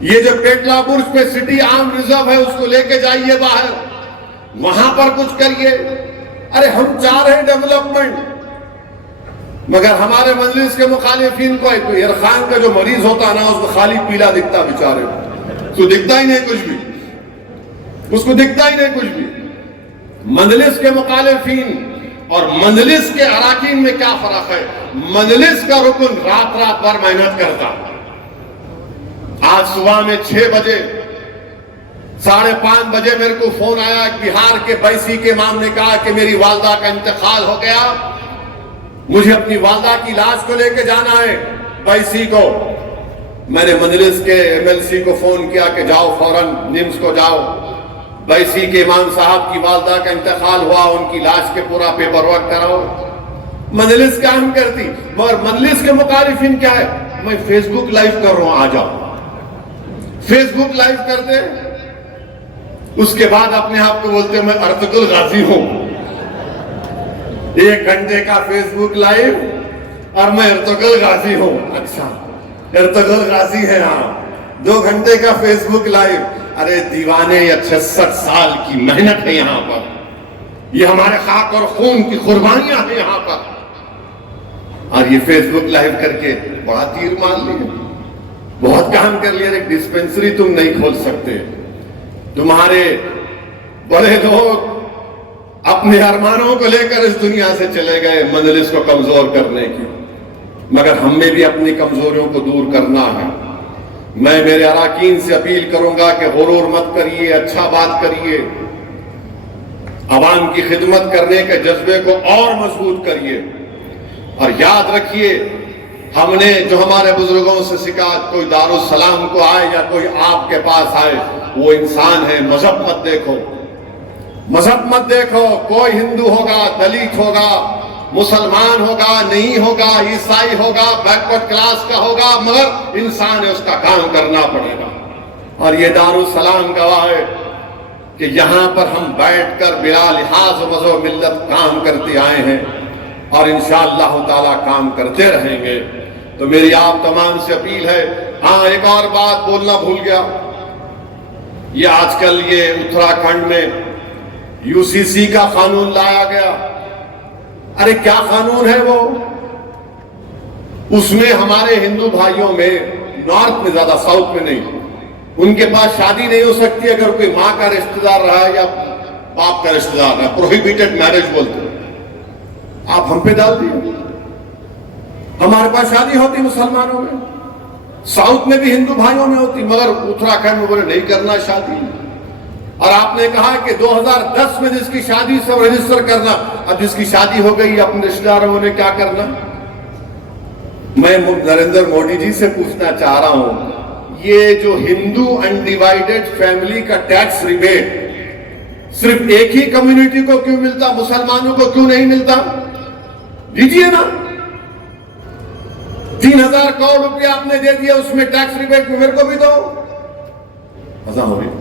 یہ جو ٹیٹلا برج پہ سٹی آرم ریزرو ہے اس کو لے کے جائیے باہر, وہاں پر کچھ کریے. ارے ہم چاہ رہے ہیں ڈیولپمنٹ, مگر ہمارے مجلس کے مخالفین کو عرفان کا جو مریض ہوتا نا اس کو خالی پیلا دکھتا بیچارے, اس کو دکھتا ہی نہیں کچھ بھی, اس کو دکھتا ہی نہیں کچھ بھی. مجلس کے مخالفین اور مجلس کے اراکین میں کیا فرق ہے؟ مجلس کا رکن رات رات بھر محنت کرتا. آج صبح میں 6 بجے 5:30 بجے میرے کو فون آیا, بہار کے بیسی کے امام نے کہا کہ میری والدہ کا انتقال ہو گیا, مجھے اپنی والدہ کی لاش کو لے کے جانا ہے بیسی کو. میں نے مجلس کے MLC کو فون کیا کہ جاؤ فوراً نمس کو جاؤ, بیسی کے امام صاحب کی والدہ کا انتقال ہوا, ان کی لاش کے پورا پیپر ورک کراؤ. مجلس کام کرتی, مگر مجلس کے مخالفین کیا ہے؟ میں فیس بک لائیو کر رہا ہوں, آ جاؤ. فیس بک لائیو کرتے, اس کے بعد اپنے آپ کو بولتے میں ارطغرل غازی ہوں. 1 گھنٹے کا فیس بک لائیو اور میں ارطغرل غازی ہوں. اچھا ارطغرل غازی ہے, ہاں 2 گھنٹے کا فیس بک لائیو. ارے دیوانے, یا 66 سال کی محنت ہے یہاں پر, یہ ہمارے خاک اور خون کی قربانیاں ہیں یہاں پر, اور یہ فیس بک لائیو کر کے بڑا تیر مان لیا, بہت کام کر لیا. ایک ڈسپنسری تم نہیں کھول سکتے, تمہارے بڑے لوگ اپنے ارمانوں کو لے کر اس دنیا سے چلے گئے مجلس کو کمزور کرنے کی, مگر ہم میں بھی اپنی کمزوریوں کو دور کرنا ہے. میں میرے اراکین سے اپیل کروں گا کہ غرور مت کریے, اچھا بات کریے, عوام کی خدمت کرنے کے جذبے کو اور مضبوط کریے. اور یاد رکھیے, ہم نے جو ہمارے بزرگوں سے سیکھا, کوئی دارالسلام کو آئے یا کوئی آپ کے پاس آئے, وہ انسان ہے, مذہب مت دیکھو, مذہب مت دیکھو. کوئی ہندو ہوگا, دلت ہوگا, مسلمان ہوگا, نہیں ہوگا, عیسائی ہوگا, بیکورڈ کلاس کا ہوگا, مگر انسان ہے, اس کا کام کرنا پڑے گا. اور یہ دارالسلام گواہ ہے کہ یہاں پر ہم بیٹھ کر بلا لحاظ مذہب و ملت کام کرتے آئے ہیں, اور انشاءاللہ تعالیٰ کام کرتے رہیں گے. تو میری آپ تمام سے اپیل ہے. ہاں ایک اور بات بولنا بھول گیا, یہ آج کل یہ اتراکھنڈ میں UCC کا قانون لایا گیا. ارے کیا قانون ہے وہ؟ اس میں ہمارے ہندو بھائیوں میں, نارتھ میں زیادہ, ساؤتھ میں نہیں, ان کے پاس شادی نہیں ہو سکتی اگر کوئی ماں کا رشتہ دار رہا ہے یا باپ کا رشتہ دار رہا. پروہیبیٹڈ میرج بولتے ہیں. آپ ہم پہ ڈال دیے, ہمارے پاس شادی ہوتی مسلمانوں میں, ساؤتھ میں بھی ہندو بھائیوں میں ہوتی, مگر اتراکھنڈ میں بولے نہیں کرنا شادی. اور آپ نے کہا کہ 2010 میں جس کی شادی سب رجسٹر کرنا. اب جس کی شادی ہو گئی اپنے رشتہ داروں نے کیا کرنا؟ میں نریندر مودی جی سے پوچھنا چاہ رہا ہوں, یہ جو ہندو انڈیوائیڈڈ فیملی کا ٹیکس ریبیٹ صرف ایک ہی کمیونٹی کو کیوں ملتا, مسلمانوں کو کیوں نہیں ملتا؟ دیجئے نا. 3000 کروڑ روپیہ آپ نے دے دیا, اس میں ٹیکس ریبیٹ میں میرے کو بھی دو. مزہ ہو رہی.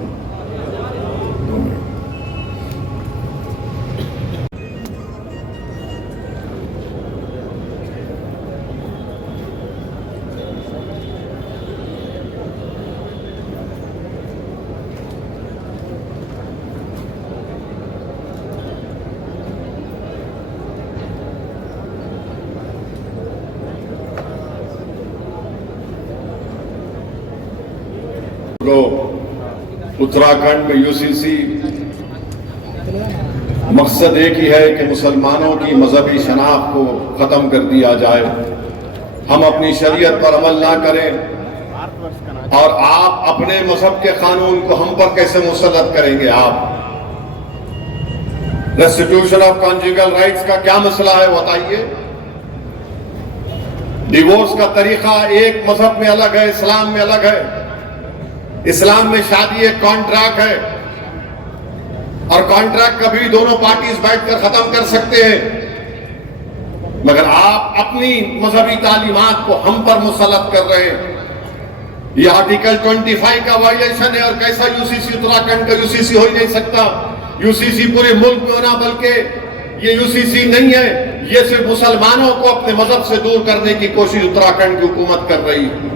اتراکھنڈ میں UCC مقصد ایک ہی ہے کہ مسلمانوں کی مذہبی شناخت کو ختم کر دیا جائے. ہم اپنی شریعت پر عمل نہ کریں, اور آپ اپنے مذہب کے قانون کو ہم پر کیسے مسلط کریں گے؟ آپ ریسٹیٹیوشن آف کانجوگل رائٹس کا کیا مسئلہ ہے بتائیے. ڈیورس کا طریقہ ایک مذہب میں الگ ہے, اسلام میں الگ ہے. اسلام میں شادی ایک کانٹریکٹ ہے, اور کانٹریکٹ کبھی دونوں پارٹیز بیٹھ کر ختم کر سکتے ہیں, مگر آپ اپنی مذہبی تعلیمات کو ہم پر مسلط کر رہے ہیں. یہ آرٹیکل 25 کا وائلیشن ہے, اور کیسا UCC اتراکھنڈ کا UCC ہو ہی نہیں سکتا. UCC پورے ملک میں ہونا, بلکہ یہ UCC نہیں ہے, یہ صرف مسلمانوں کو اپنے مذہب سے دور کرنے کی کوشش اتراکھنڈ کی حکومت کر رہی ہے.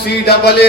CAA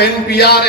NPR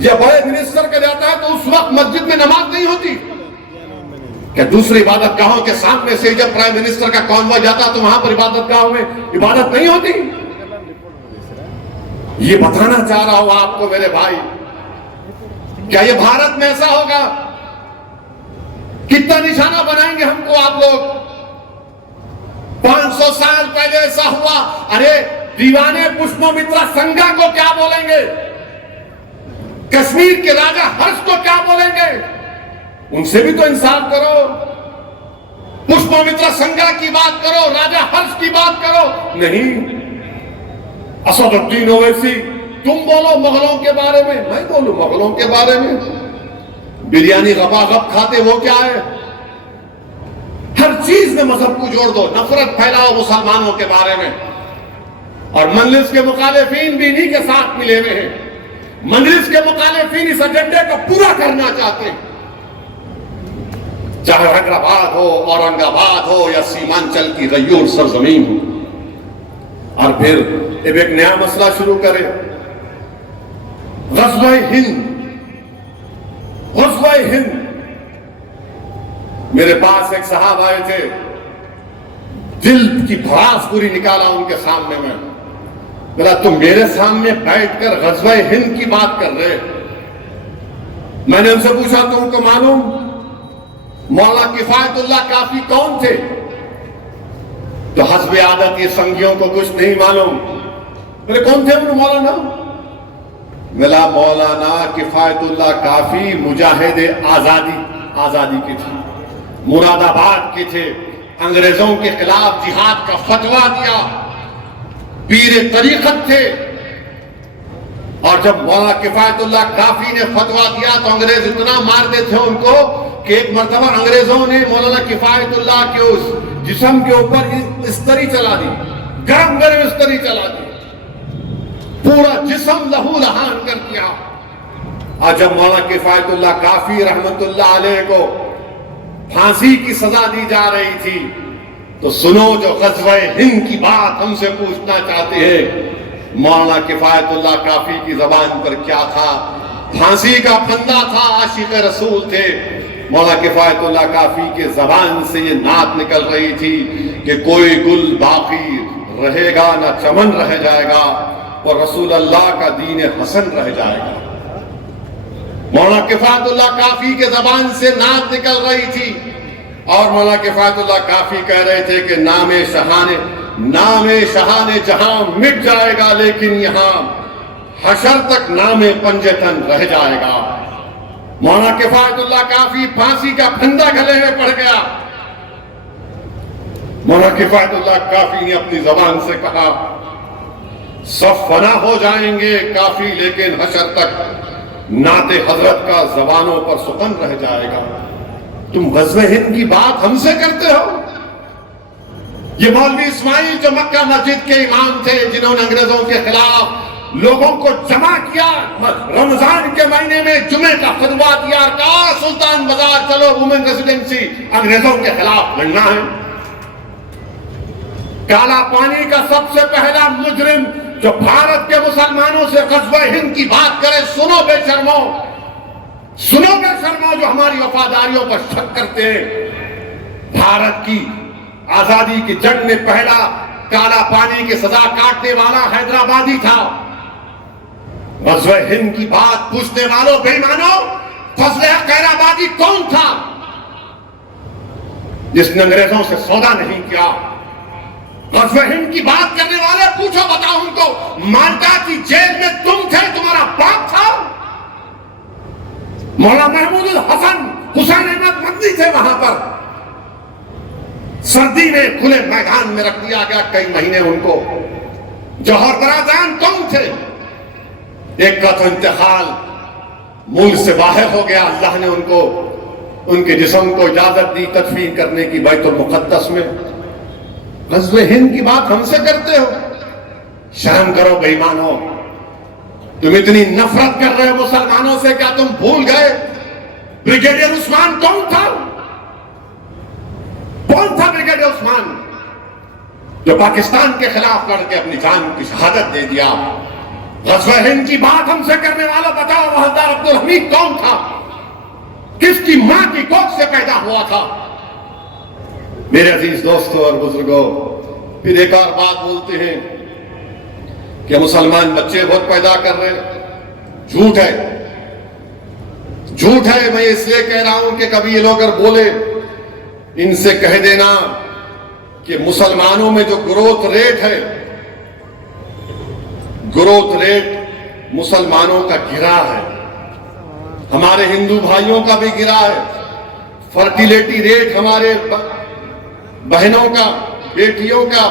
یا بڑے منسٹر کا جاتا ہے تو اس وقت مسجد میں نماز نہیں ہوتی کہ دوسری عبادت گاہوں کے سامنے سے جب پرائم منسٹر کا کانوائے جاتا تو وہاں پر عبادت گاہوں میں عبادت نہیں ہوتی؟ یہ بتانا چاہ رہا ہوں آپ کو میرے بھائی، کیا یہ بھارت میں ایسا ہوگا؟ کتنا نشانہ بنائیں گے ہم کو آپ لوگ؟ 500 سال پہلے ایسا ہوا، ارے دیوانے پشپمترا سنگا کو کیا بولیں گے؟ کشمیر کے راجہ ہرش کو کیا بولیں گے؟ ان سے بھی تو انصاف کرو، پشپمترا سنگا کی بات کرو، راجہ ہرش کی بات کرو، نہیں اسد الدین اویسی تم بولو مغلوں کے بارے میں، میں بولوں مغلوں کے بارے میں؟ بریانی غبا غب کھاتے وہ کیا ہے؟ ہر چیز میں مذہب کو جوڑ دو، نفرت پھیلاؤ مسلمانوں کے بارے میں، اور مجلس کے مخالفین بھی انہی کے ساتھ ملے ہوئے ہیں۔ مجلس کے مخالفین اس ایجنڈے کو پورا کرنا چاہتے ہیں، چاہے حیدرآباد ہو، اورنگ آباد ہو یا سیمانچل کی غیور سرزمین ہو۔ اور پھر اب ایک نیا مسئلہ شروع کرے، غزوہ ہند۔ غزوہ ہند، میرے پاس ایک صاحب آئے تھے، جلد کی بھراس پوری نکالا ان کے سامنے میں، بولا تم میرے سامنے بیٹھ کر غزوہ ہند کی بات کر رہے؟ میں نے ان سے پوچھا تم کو معلوم مولا کفایت اللہ کافی کون تھے؟ تو حسب عادت یہ سنگیوں کو کچھ نہیں معلوم۔ میرے کون تھے انہوں مولانا؟ ملا مولانا کفایت اللہ کافی مجاہد آزادی کی تھی، مراد آباد کے تھے، انگریزوں کے خلاف جہاد کا فتویٰ دیا، پیر طریقت تھے۔ اور جب مولانا کفایت اللہ کافی نے فتویٰ دیا تو انگریز اتنا مارتے تھے ان کو کہ ایک مرتبہ انگریزوں نے مولانا کفایت اللہ کے اس جسم کے اوپر استری چلا دی، گرم استری چلا دی، پورا جسم لہو لہان کر دیا۔ اور جب مولانا کفایت اللہ کافی رحمت اللہ علیہ کو پھانسی کی سزا دی جا رہی تھی تو سنو جو غزوہ ہند کی بات ہم سے پوچھنا چاہتے ہیں، مولانا کفایت اللہ کافی کی زبان پر کیا تھا؟ پھانسی کا پھندا تھا، عاشق رسول تھے۔ مولانا کفایت اللہ کافی کے زبان سے یہ نعت نکل رہی تھی کہ کوئی گل باقی رہے گا نہ چمن رہ جائے گا، اور رسول اللہ کا دین حسن رہ جائے گا۔ مولانا کفایت اللہ کافی کے زبان سے نعت نکل رہی تھی، اور مولانا کفایت اللہ کافی کہہ رہے تھے کہ نام شہان جہاں مٹ جائے گا، لیکن یہاں حشر تک نام پنجتن رہ جائے گا۔ مولانا کفایت اللہ کافی پھانسی کا پھندا گلے میں پڑ گیا۔ مولانا کفایت اللہ کافی نے اپنی زبان سے کہا سب فنا ہو جائیں گے کافی، لیکن حشر تک نعت حضرت کا زبانوں پر سخن رہ جائے گا۔ تم غزوہ ہند کی بات ہم سے کرتے ہو؟ یہ مولوی اسماعیل جو مکہ مسجد کے امام تھے، جنہوں نے انگریزوں کے خلاف لوگوں کو جمع کیا، رمضان کے مہینے میں جمعے کا خطبہ دیا اور کہا سلطان بازار چلو وومن ریزیڈنسی انگریزوں کے خلاف لڑنا ہے۔ کالا پانی کا سب سے پہلا مجرم جو بھارت کے مسلمانوں سے غزوہ ہند کی بات کرے، سنو بے شرمو، جو ہماری وفاداریوں پر شک کرتے ہیں۔ بھارت کی آزادی کی جنگ میں پہلا کالا پانی کی سزا کاٹنے والا حیدرآبادی تھا۔ غزوہ ہند کی بات پوچھنے والوں بے ایمانوں، فضل حق حیدرآبادی کون تھا جس نے انگریزوں سے سودا نہیں کیا؟ غزوہ ہند کی بات کرنے والے پوچھو، بتاؤ ان کو، مالٹا کی جیل میں تم تھے، تمہارا باپ تھا؟ مولانا محمود الحسن حسین احمد مدنی تھے وہاں پر، سردی میں کھلے میدان میں رکھ دیا گیا کئی مہینے ان کو۔ جوہر برادران کون تھے؟ ایک کا تو انتقال ملک سے باہر ہو گیا، اللہ نے ان کو ان کے جسم کو اجازت دی تدفین کرنے کی بیت المقدس میں۔ غزوہ ہند کی بات ہم سے کرتے ہو؟ شرم کرو بے ایمانو، تم اتنی نفرت کر رہے ہو مسلمانوں سے، کیا تم بھول گئے بریگیڈیئر عثمان کون تھا؟ کون تھا بریگیڈیئر عثمان جو پاکستان کے خلاف لڑ کے اپنی جان کی شہادت دے دیا؟ غزوہ ہند کی بات ہم سے کرنے والا بتاؤ وحدہ عبد الحمید کون تھا؟ کس کی ماں کی کوکھ سے پیدا ہوا تھا؟ میرے عزیز دوستوں اور بزرگوں، پھر ایک اور بات بولتے ہیں کہ مسلمان بچے بہت پیدا کر رہے ہیں. جھوٹ ہے، جھوٹ ہے. میں اس لیے کہہ رہا ہوں کہ کبھی یہ لوگ اگر بولے، ان سے کہہ دینا کہ مسلمانوں میں جو گروتھ ریٹ ہے، گروتھ ریٹ مسلمانوں کا گرا ہے، ہمارے ہندو بھائیوں کا بھی گرا ہے. فرٹیلیٹی ریٹ ہمارے بہنوں کا، بیٹیوں کا،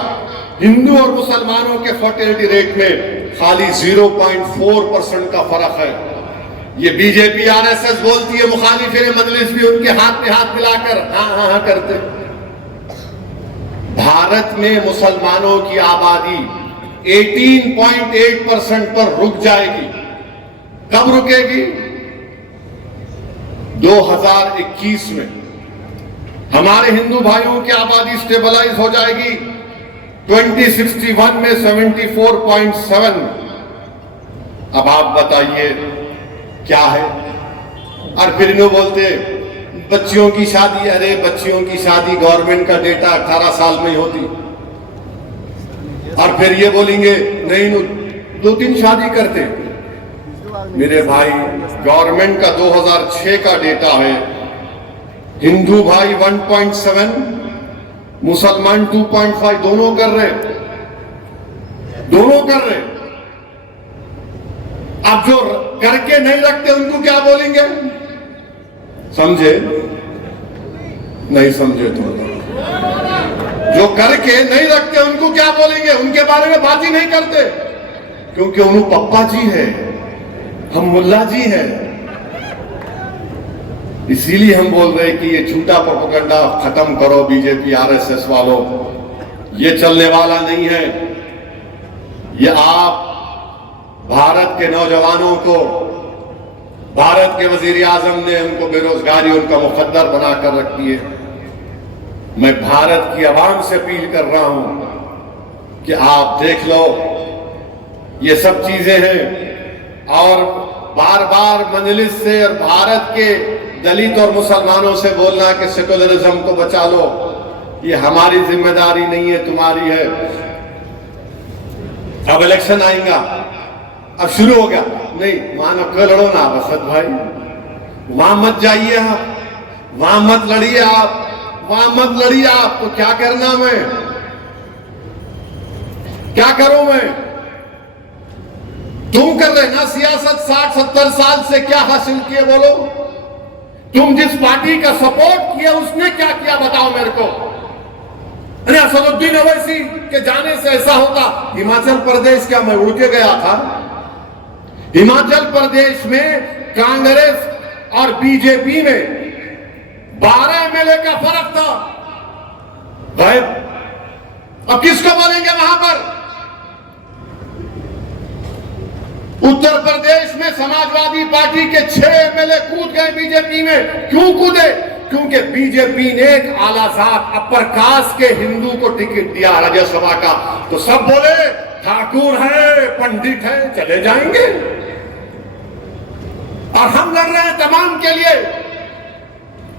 ہندو اور مسلمانوں کے فرٹیلیٹی ریٹ میں خالی 0.4% کا فرق ہے. یہ B J P R S S بولتی ہے، مخالفین مجلس بھی ان کے ہاتھ میں ہاتھ ملا کر ہاں ہاں ہاں کرتے. بھارت میں مسلمانوں کی آبادی 18.8% پر رک جائے گی. کب رکے گی؟ 2021 میں. ہمارے ہندو بھائیوں کی آبادی سٹیبلائز ہو جائے گی 2061 میں 74.7. اب آپ بتائیے کیا ہے؟ اور پھر انہوں بولتے بچیوں کی شادی. ارے بچیوں کی شادی گورنمنٹ کا ڈیٹا 18 سال میں ہی ہوتی. اور پھر یہ بولیں گے نہیں 2-3 شادی کرتے. میرے بھائی گورنمنٹ کا 2006 کا ڈیٹا ہے، ہندو بھائی 1.7، مسلمان 2.5، دونوں کر رہے. اب جو کر کے نہیں رکھتے ان کو کیا بولیں گے؟ سمجھے؟ نہیں سمجھے تو جو کر کے نہیں رکھتے ان کو کیا بولیں گے؟ ان کے بارے میں بات ہی نہیں کرتے، کیونکہ انہوں پپا جی ہے، ہم ملا جی ہیں. اسی لیے ہم بول رہے کہ یہ جھوٹا پروپیگنڈا ختم کرو B J P R S S والوں. یہ چلنے والا نہیں ہے. یہ آپ بھارت کے نوجوانوں کو، بھارت کے وزیر اعظم نے ان کو بے روزگاری ان کا مقدر بنا کر رکھی ہے. میں بھارت کی عوام سے اپیل کر رہا ہوں کہ آپ دیکھ لو یہ سب چیزیں ہیں، اور بار بار مجلس سے اور بھارت کے دلت اور مسلمانوں سے بولنا کہ سیکولرزم کو بچا لو، یہ ہماری ذمہ داری نہیں ہے، تمہاری ہے. اب الیکشن آئیں گا، اب شروع ہو گیا نہیں مانو کہ لڑو نا اسد بھائی، وہاں مت جائیے آپ، وہاں مت لڑیے آپ، وہاں مت لڑیے آپ. تو کیا کرنا؟ میں کیا کروں؟ میں تم کر رہے نا سیاست 60-70 سال سے، کیا حاصل کیے بولو؟ تم جس پارٹی کا سپورٹ کیا اس نے کیا کیا بتاؤ میرے کو. اسد الدین اویسی کے جانے سے ایسا ہوتا. ہماچل پردیش کیا میں اڑ کے گیا تھا؟ ہماچل پردیش میں کانگریس اور بی جے پی میں 12 MLA کا فرق تھا. اب کس کو بولیں گے وہاں پر؟ اتر پردیش میں سماجوادی پارٹی کے 6 MLA کود گئے بی جے پی میں. کیوں کودے؟ کیونکہ بی جے پی نے ایک اعلیٰ ذات اپر کاسٹ کے ہندو کو ٹکٹ دیا راجیہ سبھا کا. تو سب بولے ٹھاکر ہے، پنڈت ہے، چلے جائیں گے. اور ہم لڑ رہے ہیں تمام کے لیے.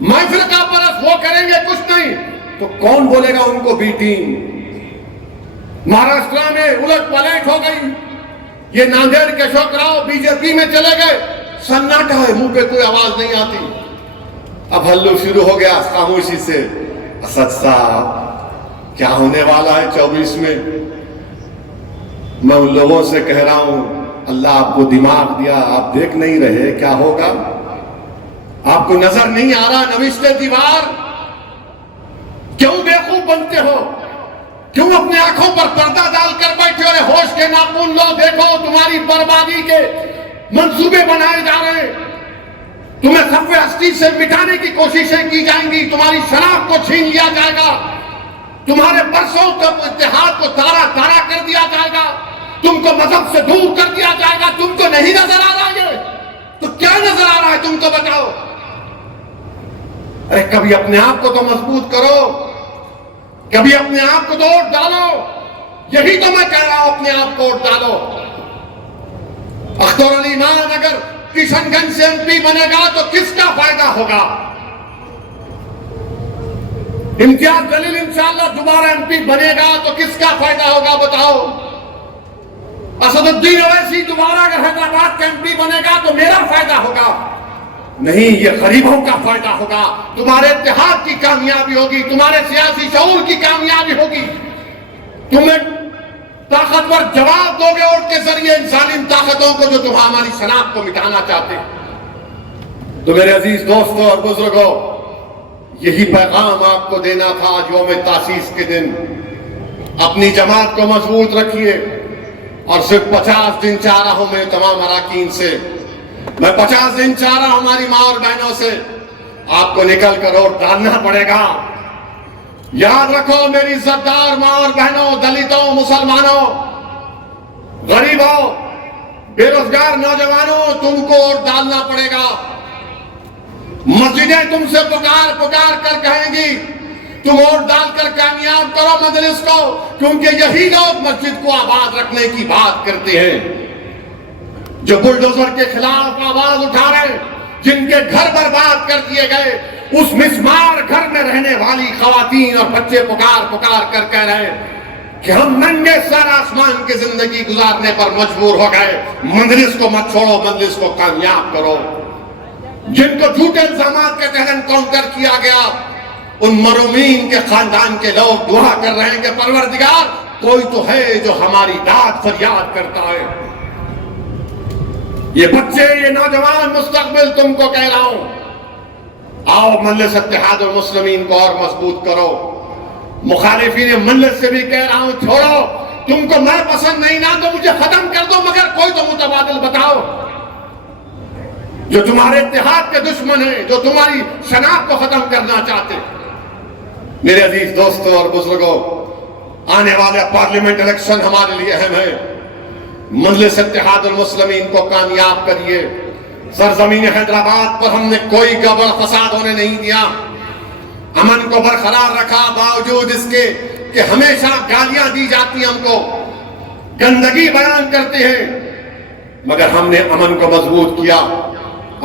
محفل کا پرست وہ کریں گے کچھ نہیں تو کون بولے گا ان کو بی ٹیم؟ مہاراشٹر میں الٹ پلٹ ہو گئی. یہ ناندیڑ کے اشوک راؤ بی جے پی میں چلے گئے. سناٹا ہے، منہ پہ کوئی آواز نہیں آتی. اب ہلو شروع ہو گیا خاموشی سے. اسد صاحب کیا ہونے والا ہے 24 میں؟ میں ان لوگوں سے کہہ رہا ہوں اللہ آپ کو دماغ دیا، آپ دیکھ نہیں رہے کیا ہوگا؟ آپ کو نظر نہیں آ رہا نوشتے دیوار؟ کیوں بیوقوف بنتے ہو؟ کیوں اپنے آنکھوں پر پردہ ڈال کر بیٹھے ہو؟ ہوش کے ناخن لو، دیکھو تمہاری بربادی کے منصوبے بنائے جا رہے ہیں. تمہیں صفحے ہستی سے مٹانے کی کوششیں کی جائیں گی. تمہاری شناخت کو چھین لیا جائے گا. تمہارے برسوں کا اتحاد کو تارا تارا کر دیا جائے گا. تم کو مذہب سے دور کر دیا جائے گا. تم کو نہیں نظر آ رہا ہے تو کیا نظر آ رہا ہے تم کو بتاؤ؟ ارے کبھی اپنے آپ کو تو مضبوط کرو، کبھی اپنے آپ کو تو ووٹ ڈالو. یہی تو میں کہہ رہا ہوں، اپنے آپ کو ووٹ ڈالو. اختر علی مان اگر کشن گنج سے MP بنے گا تو کس کا فائدہ ہوگا؟ امتیاز جلیل انشاءاللہ دوبارہ MP بنے گا تو کس کا فائدہ ہوگا بتاؤ؟ اسد الدین اویسی دوبارہ اگر حیدرآباد کا MP بنے گا تو میرا فائدہ ہوگا؟ نہیں، یہ غریبوں کا فائدہ ہوگا، تمہارے اتحاد کی کامیابی ہوگی، تمہارے سیاسی شعور کی کامیابی ہوگی، تمہیں طاقتور جواب دو گے ووٹ کے ذریعے ان ظالم طاقتوں کو جو تم ہماری شناخت کو مٹانا چاہتے ہیں۔ تو میرے عزیز دوستوں اور بزرگوں، یہی پیغام آپ کو دینا تھا یوم تاسیس کے دن۔ اپنی جماعت کو مضبوط رکھیے اور صرف 50 دن چاہ رہا ہوں میں تمام اراکین سے، میں 50 دن چاہ رہا ہوں ہماری ماں اور بہنوں سے، آپ کو نکل کر ووٹ ڈالنا پڑے گا۔ یاد رکھو میری عزتدار ماں اور بہنوں، دلتوں، مسلمانوں، غریبوں، بے روزگار نوجوانوں، تم کو ووٹ ڈالنا پڑے گا۔ مسجدیں تم سے پکار پکار کر کہیں گی تم ووٹ ڈال کر کامیاب کرو مجلس کو، کیونکہ یہی لوگ مسجد کو آباد رکھنے کی بات کرتے ہیں، جو بلڈوزر کے خلاف آواز اٹھا رہے ہیں، جن کے گھر برباد کر دیے گئے، اس مسمار گھر میں رہنے والی خواتین اور بچے پکار پکار کر کہہ رہے ہیں کہ ہم ننگے سر آسمان کی زندگی گزارنے پر مجبور ہو گئے، مجلس کو مت چھوڑو، مجلس کو کامیاب کرو۔ جن کو جھوٹے الزامات کے تحت انکاؤنٹر کیا گیا، ان مرحومین کے خاندان کے لوگ دعا کر رہے ہیں کہ پروردگار کوئی تو ہے جو ہماری داد فریاد کرتا ہے۔ یہ بچے، یہ نوجوان مستقبل تم کو کہہ رہا ہوں، آؤ مجلس اتحاد المسلمین کو اور مضبوط کرو۔ مخالفین مجلس سے بھی کہہ رہا ہوں چھوڑو، تم کو میں پسند نہیں نا تو مجھے ختم کر دو، مگر کوئی تو متبادل بتاؤ۔ جو تمہارے اتحاد کے دشمن ہیں، جو تمہاری شناخت کو ختم کرنا چاہتے ہیں۔ میرے عزیز دوستوں اور بزرگوں، آنے والے پارلیمنٹ الیکشن ہمارے لیے اہم ہے۔ مجلس اتحاد المسلمین کو کامیاب کریے۔ سرزمین حیدرآباد پر ہم نے کوئی گڑبڑ فساد ہونے نہیں دیا، امن کو برقرار رکھا، باوجود اس کے کہ ہمیشہ گالیاں دی جاتی ہیں، ہم کو گندگی بیان کرتے ہیں، مگر ہم نے امن کو مضبوط کیا،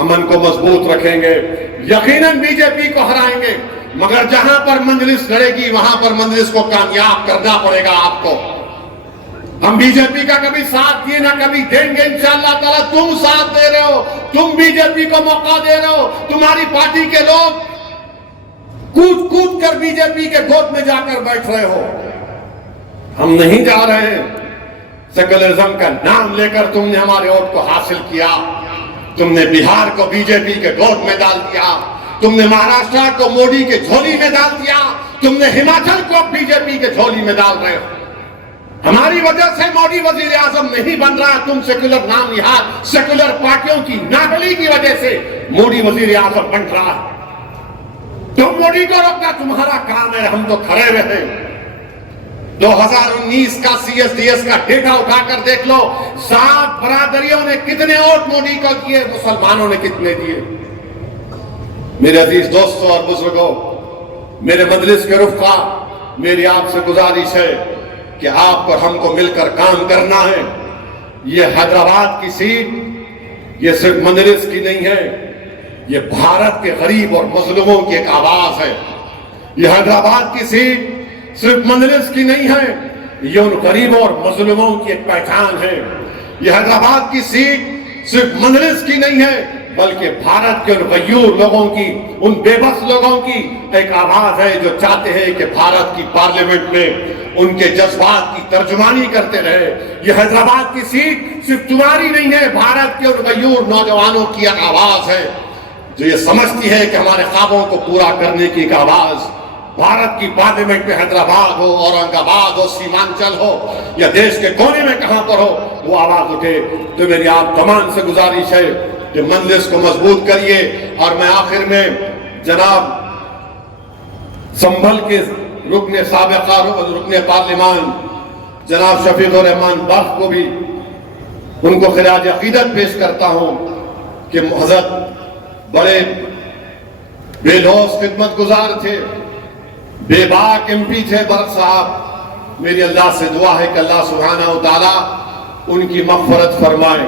امن کو مضبوط رکھیں گے، یقیناً بی جے پی کو ہرائیں گے، مگر جہاں پر مجلس لڑے گی وہاں پر مجلس کو کامیاب کرنا پڑے گا آپ کو۔ ہم بی جے پی کا کبھی ساتھ دیے نہ کبھی دیں گے انشاءاللہ تعالیٰ۔ تم ساتھ دے رہے ہو، تم بی جے پی کو موقع دے رہے ہو، تمہاری پارٹی کے لوگ کود کود کر بی جے پی کے گود میں جا کر بیٹھ رہے ہو۔ ہم نہیں جا رہے ہیں، سیکولرزم کا نام لے کر تم نے ہمارے ووٹ کو حاصل کیا، تم نے بہار کو بی جے پی کے گود میں ڈال دیا، تم نے مہاراشٹر کو مودی کے جھولی میں ڈال دیا، تم نے ہماچل کو بی جے پی کے جھولی میں ڈال رہے ہو۔ ہماری وجہ سے مودی وزیر اعظم نہیں بن رہا، تم سیکولر نام نہاد سیکولر پارٹیوں کی نااہلی کی وجہ سے مودی وزیر اعظم بن رہا ہے۔ تم مودی کو روکنا تمہارا کام ہے، ہم تو کھڑے رہے۔ 2019 کا CSDS کا ڈیٹا اٹھا کر دیکھ لو، 7 برادریوں نے کتنے ووٹ مودی کو دیے، مسلمانوں نے کتنے دیے۔ میرے عزیز دوستوں اور بزرگوں، میرے مجلس کے رفقا، میری آپ سے گزارش ہے کہ آپ کو ہم کو مل کر کام کرنا ہے۔ یہ حیدرآباد کی سیٹ یہ صرف مجلس کی نہیں ہے، یہ بھارت کے غریب اور مظلوموں کی ایک آواز ہے۔ یہ حیدرآباد کی سیٹ صرف مجلس کی نہیں ہے، یہ ان غریبوں اور مظلوموں کی ایک پہچان ہے۔ یہ حیدرآباد کی سیٹ صرف مجلس کی نہیں ہے، بلکہ بھارت کے ان غیور لوگوں کی، ان بے بس لوگوں کی ایک آواز ہے جو چاہتے ہیں کہ بھارت کی پارلیمنٹ میں ان کے جذبات کی ترجمانی کرتے رہے۔ یہ حیدرآباد کی سیٹ صرف تمہاری نہیں ہے، بھارت کے ان غیور نوجوانوں کی ایک آواز ہے جو یہ سمجھتی ہے کہ ہمارے خوابوں کو پورا کرنے کی ایک آواز بھارت کی پارلیمنٹ میں حیدرآباد ہو، اورنگ آباد ہو، سیمانچل ہو یا دیش کے کونے میں کہاں پر ہو، وہ آواز اٹھے۔ تو میری آپ تمام سے گزارش ہے کہ مجلس کو مضبوط کریے۔ اور میں آخر میں جناب سنبھل کے رکن سابقہ رکن پارلیمان جناب شفیق الرحمان بخش کو بھی ان کو خراج عقیدت پیش کرتا ہوں کہ حضرت بڑے بے لوث خدمت گزار تھے، بے باک MP تھے برق صاحب۔ میری اللہ سے دعا ہے کہ اللہ سبحانہ و تعالیٰ ان کی مغفرت فرمائے،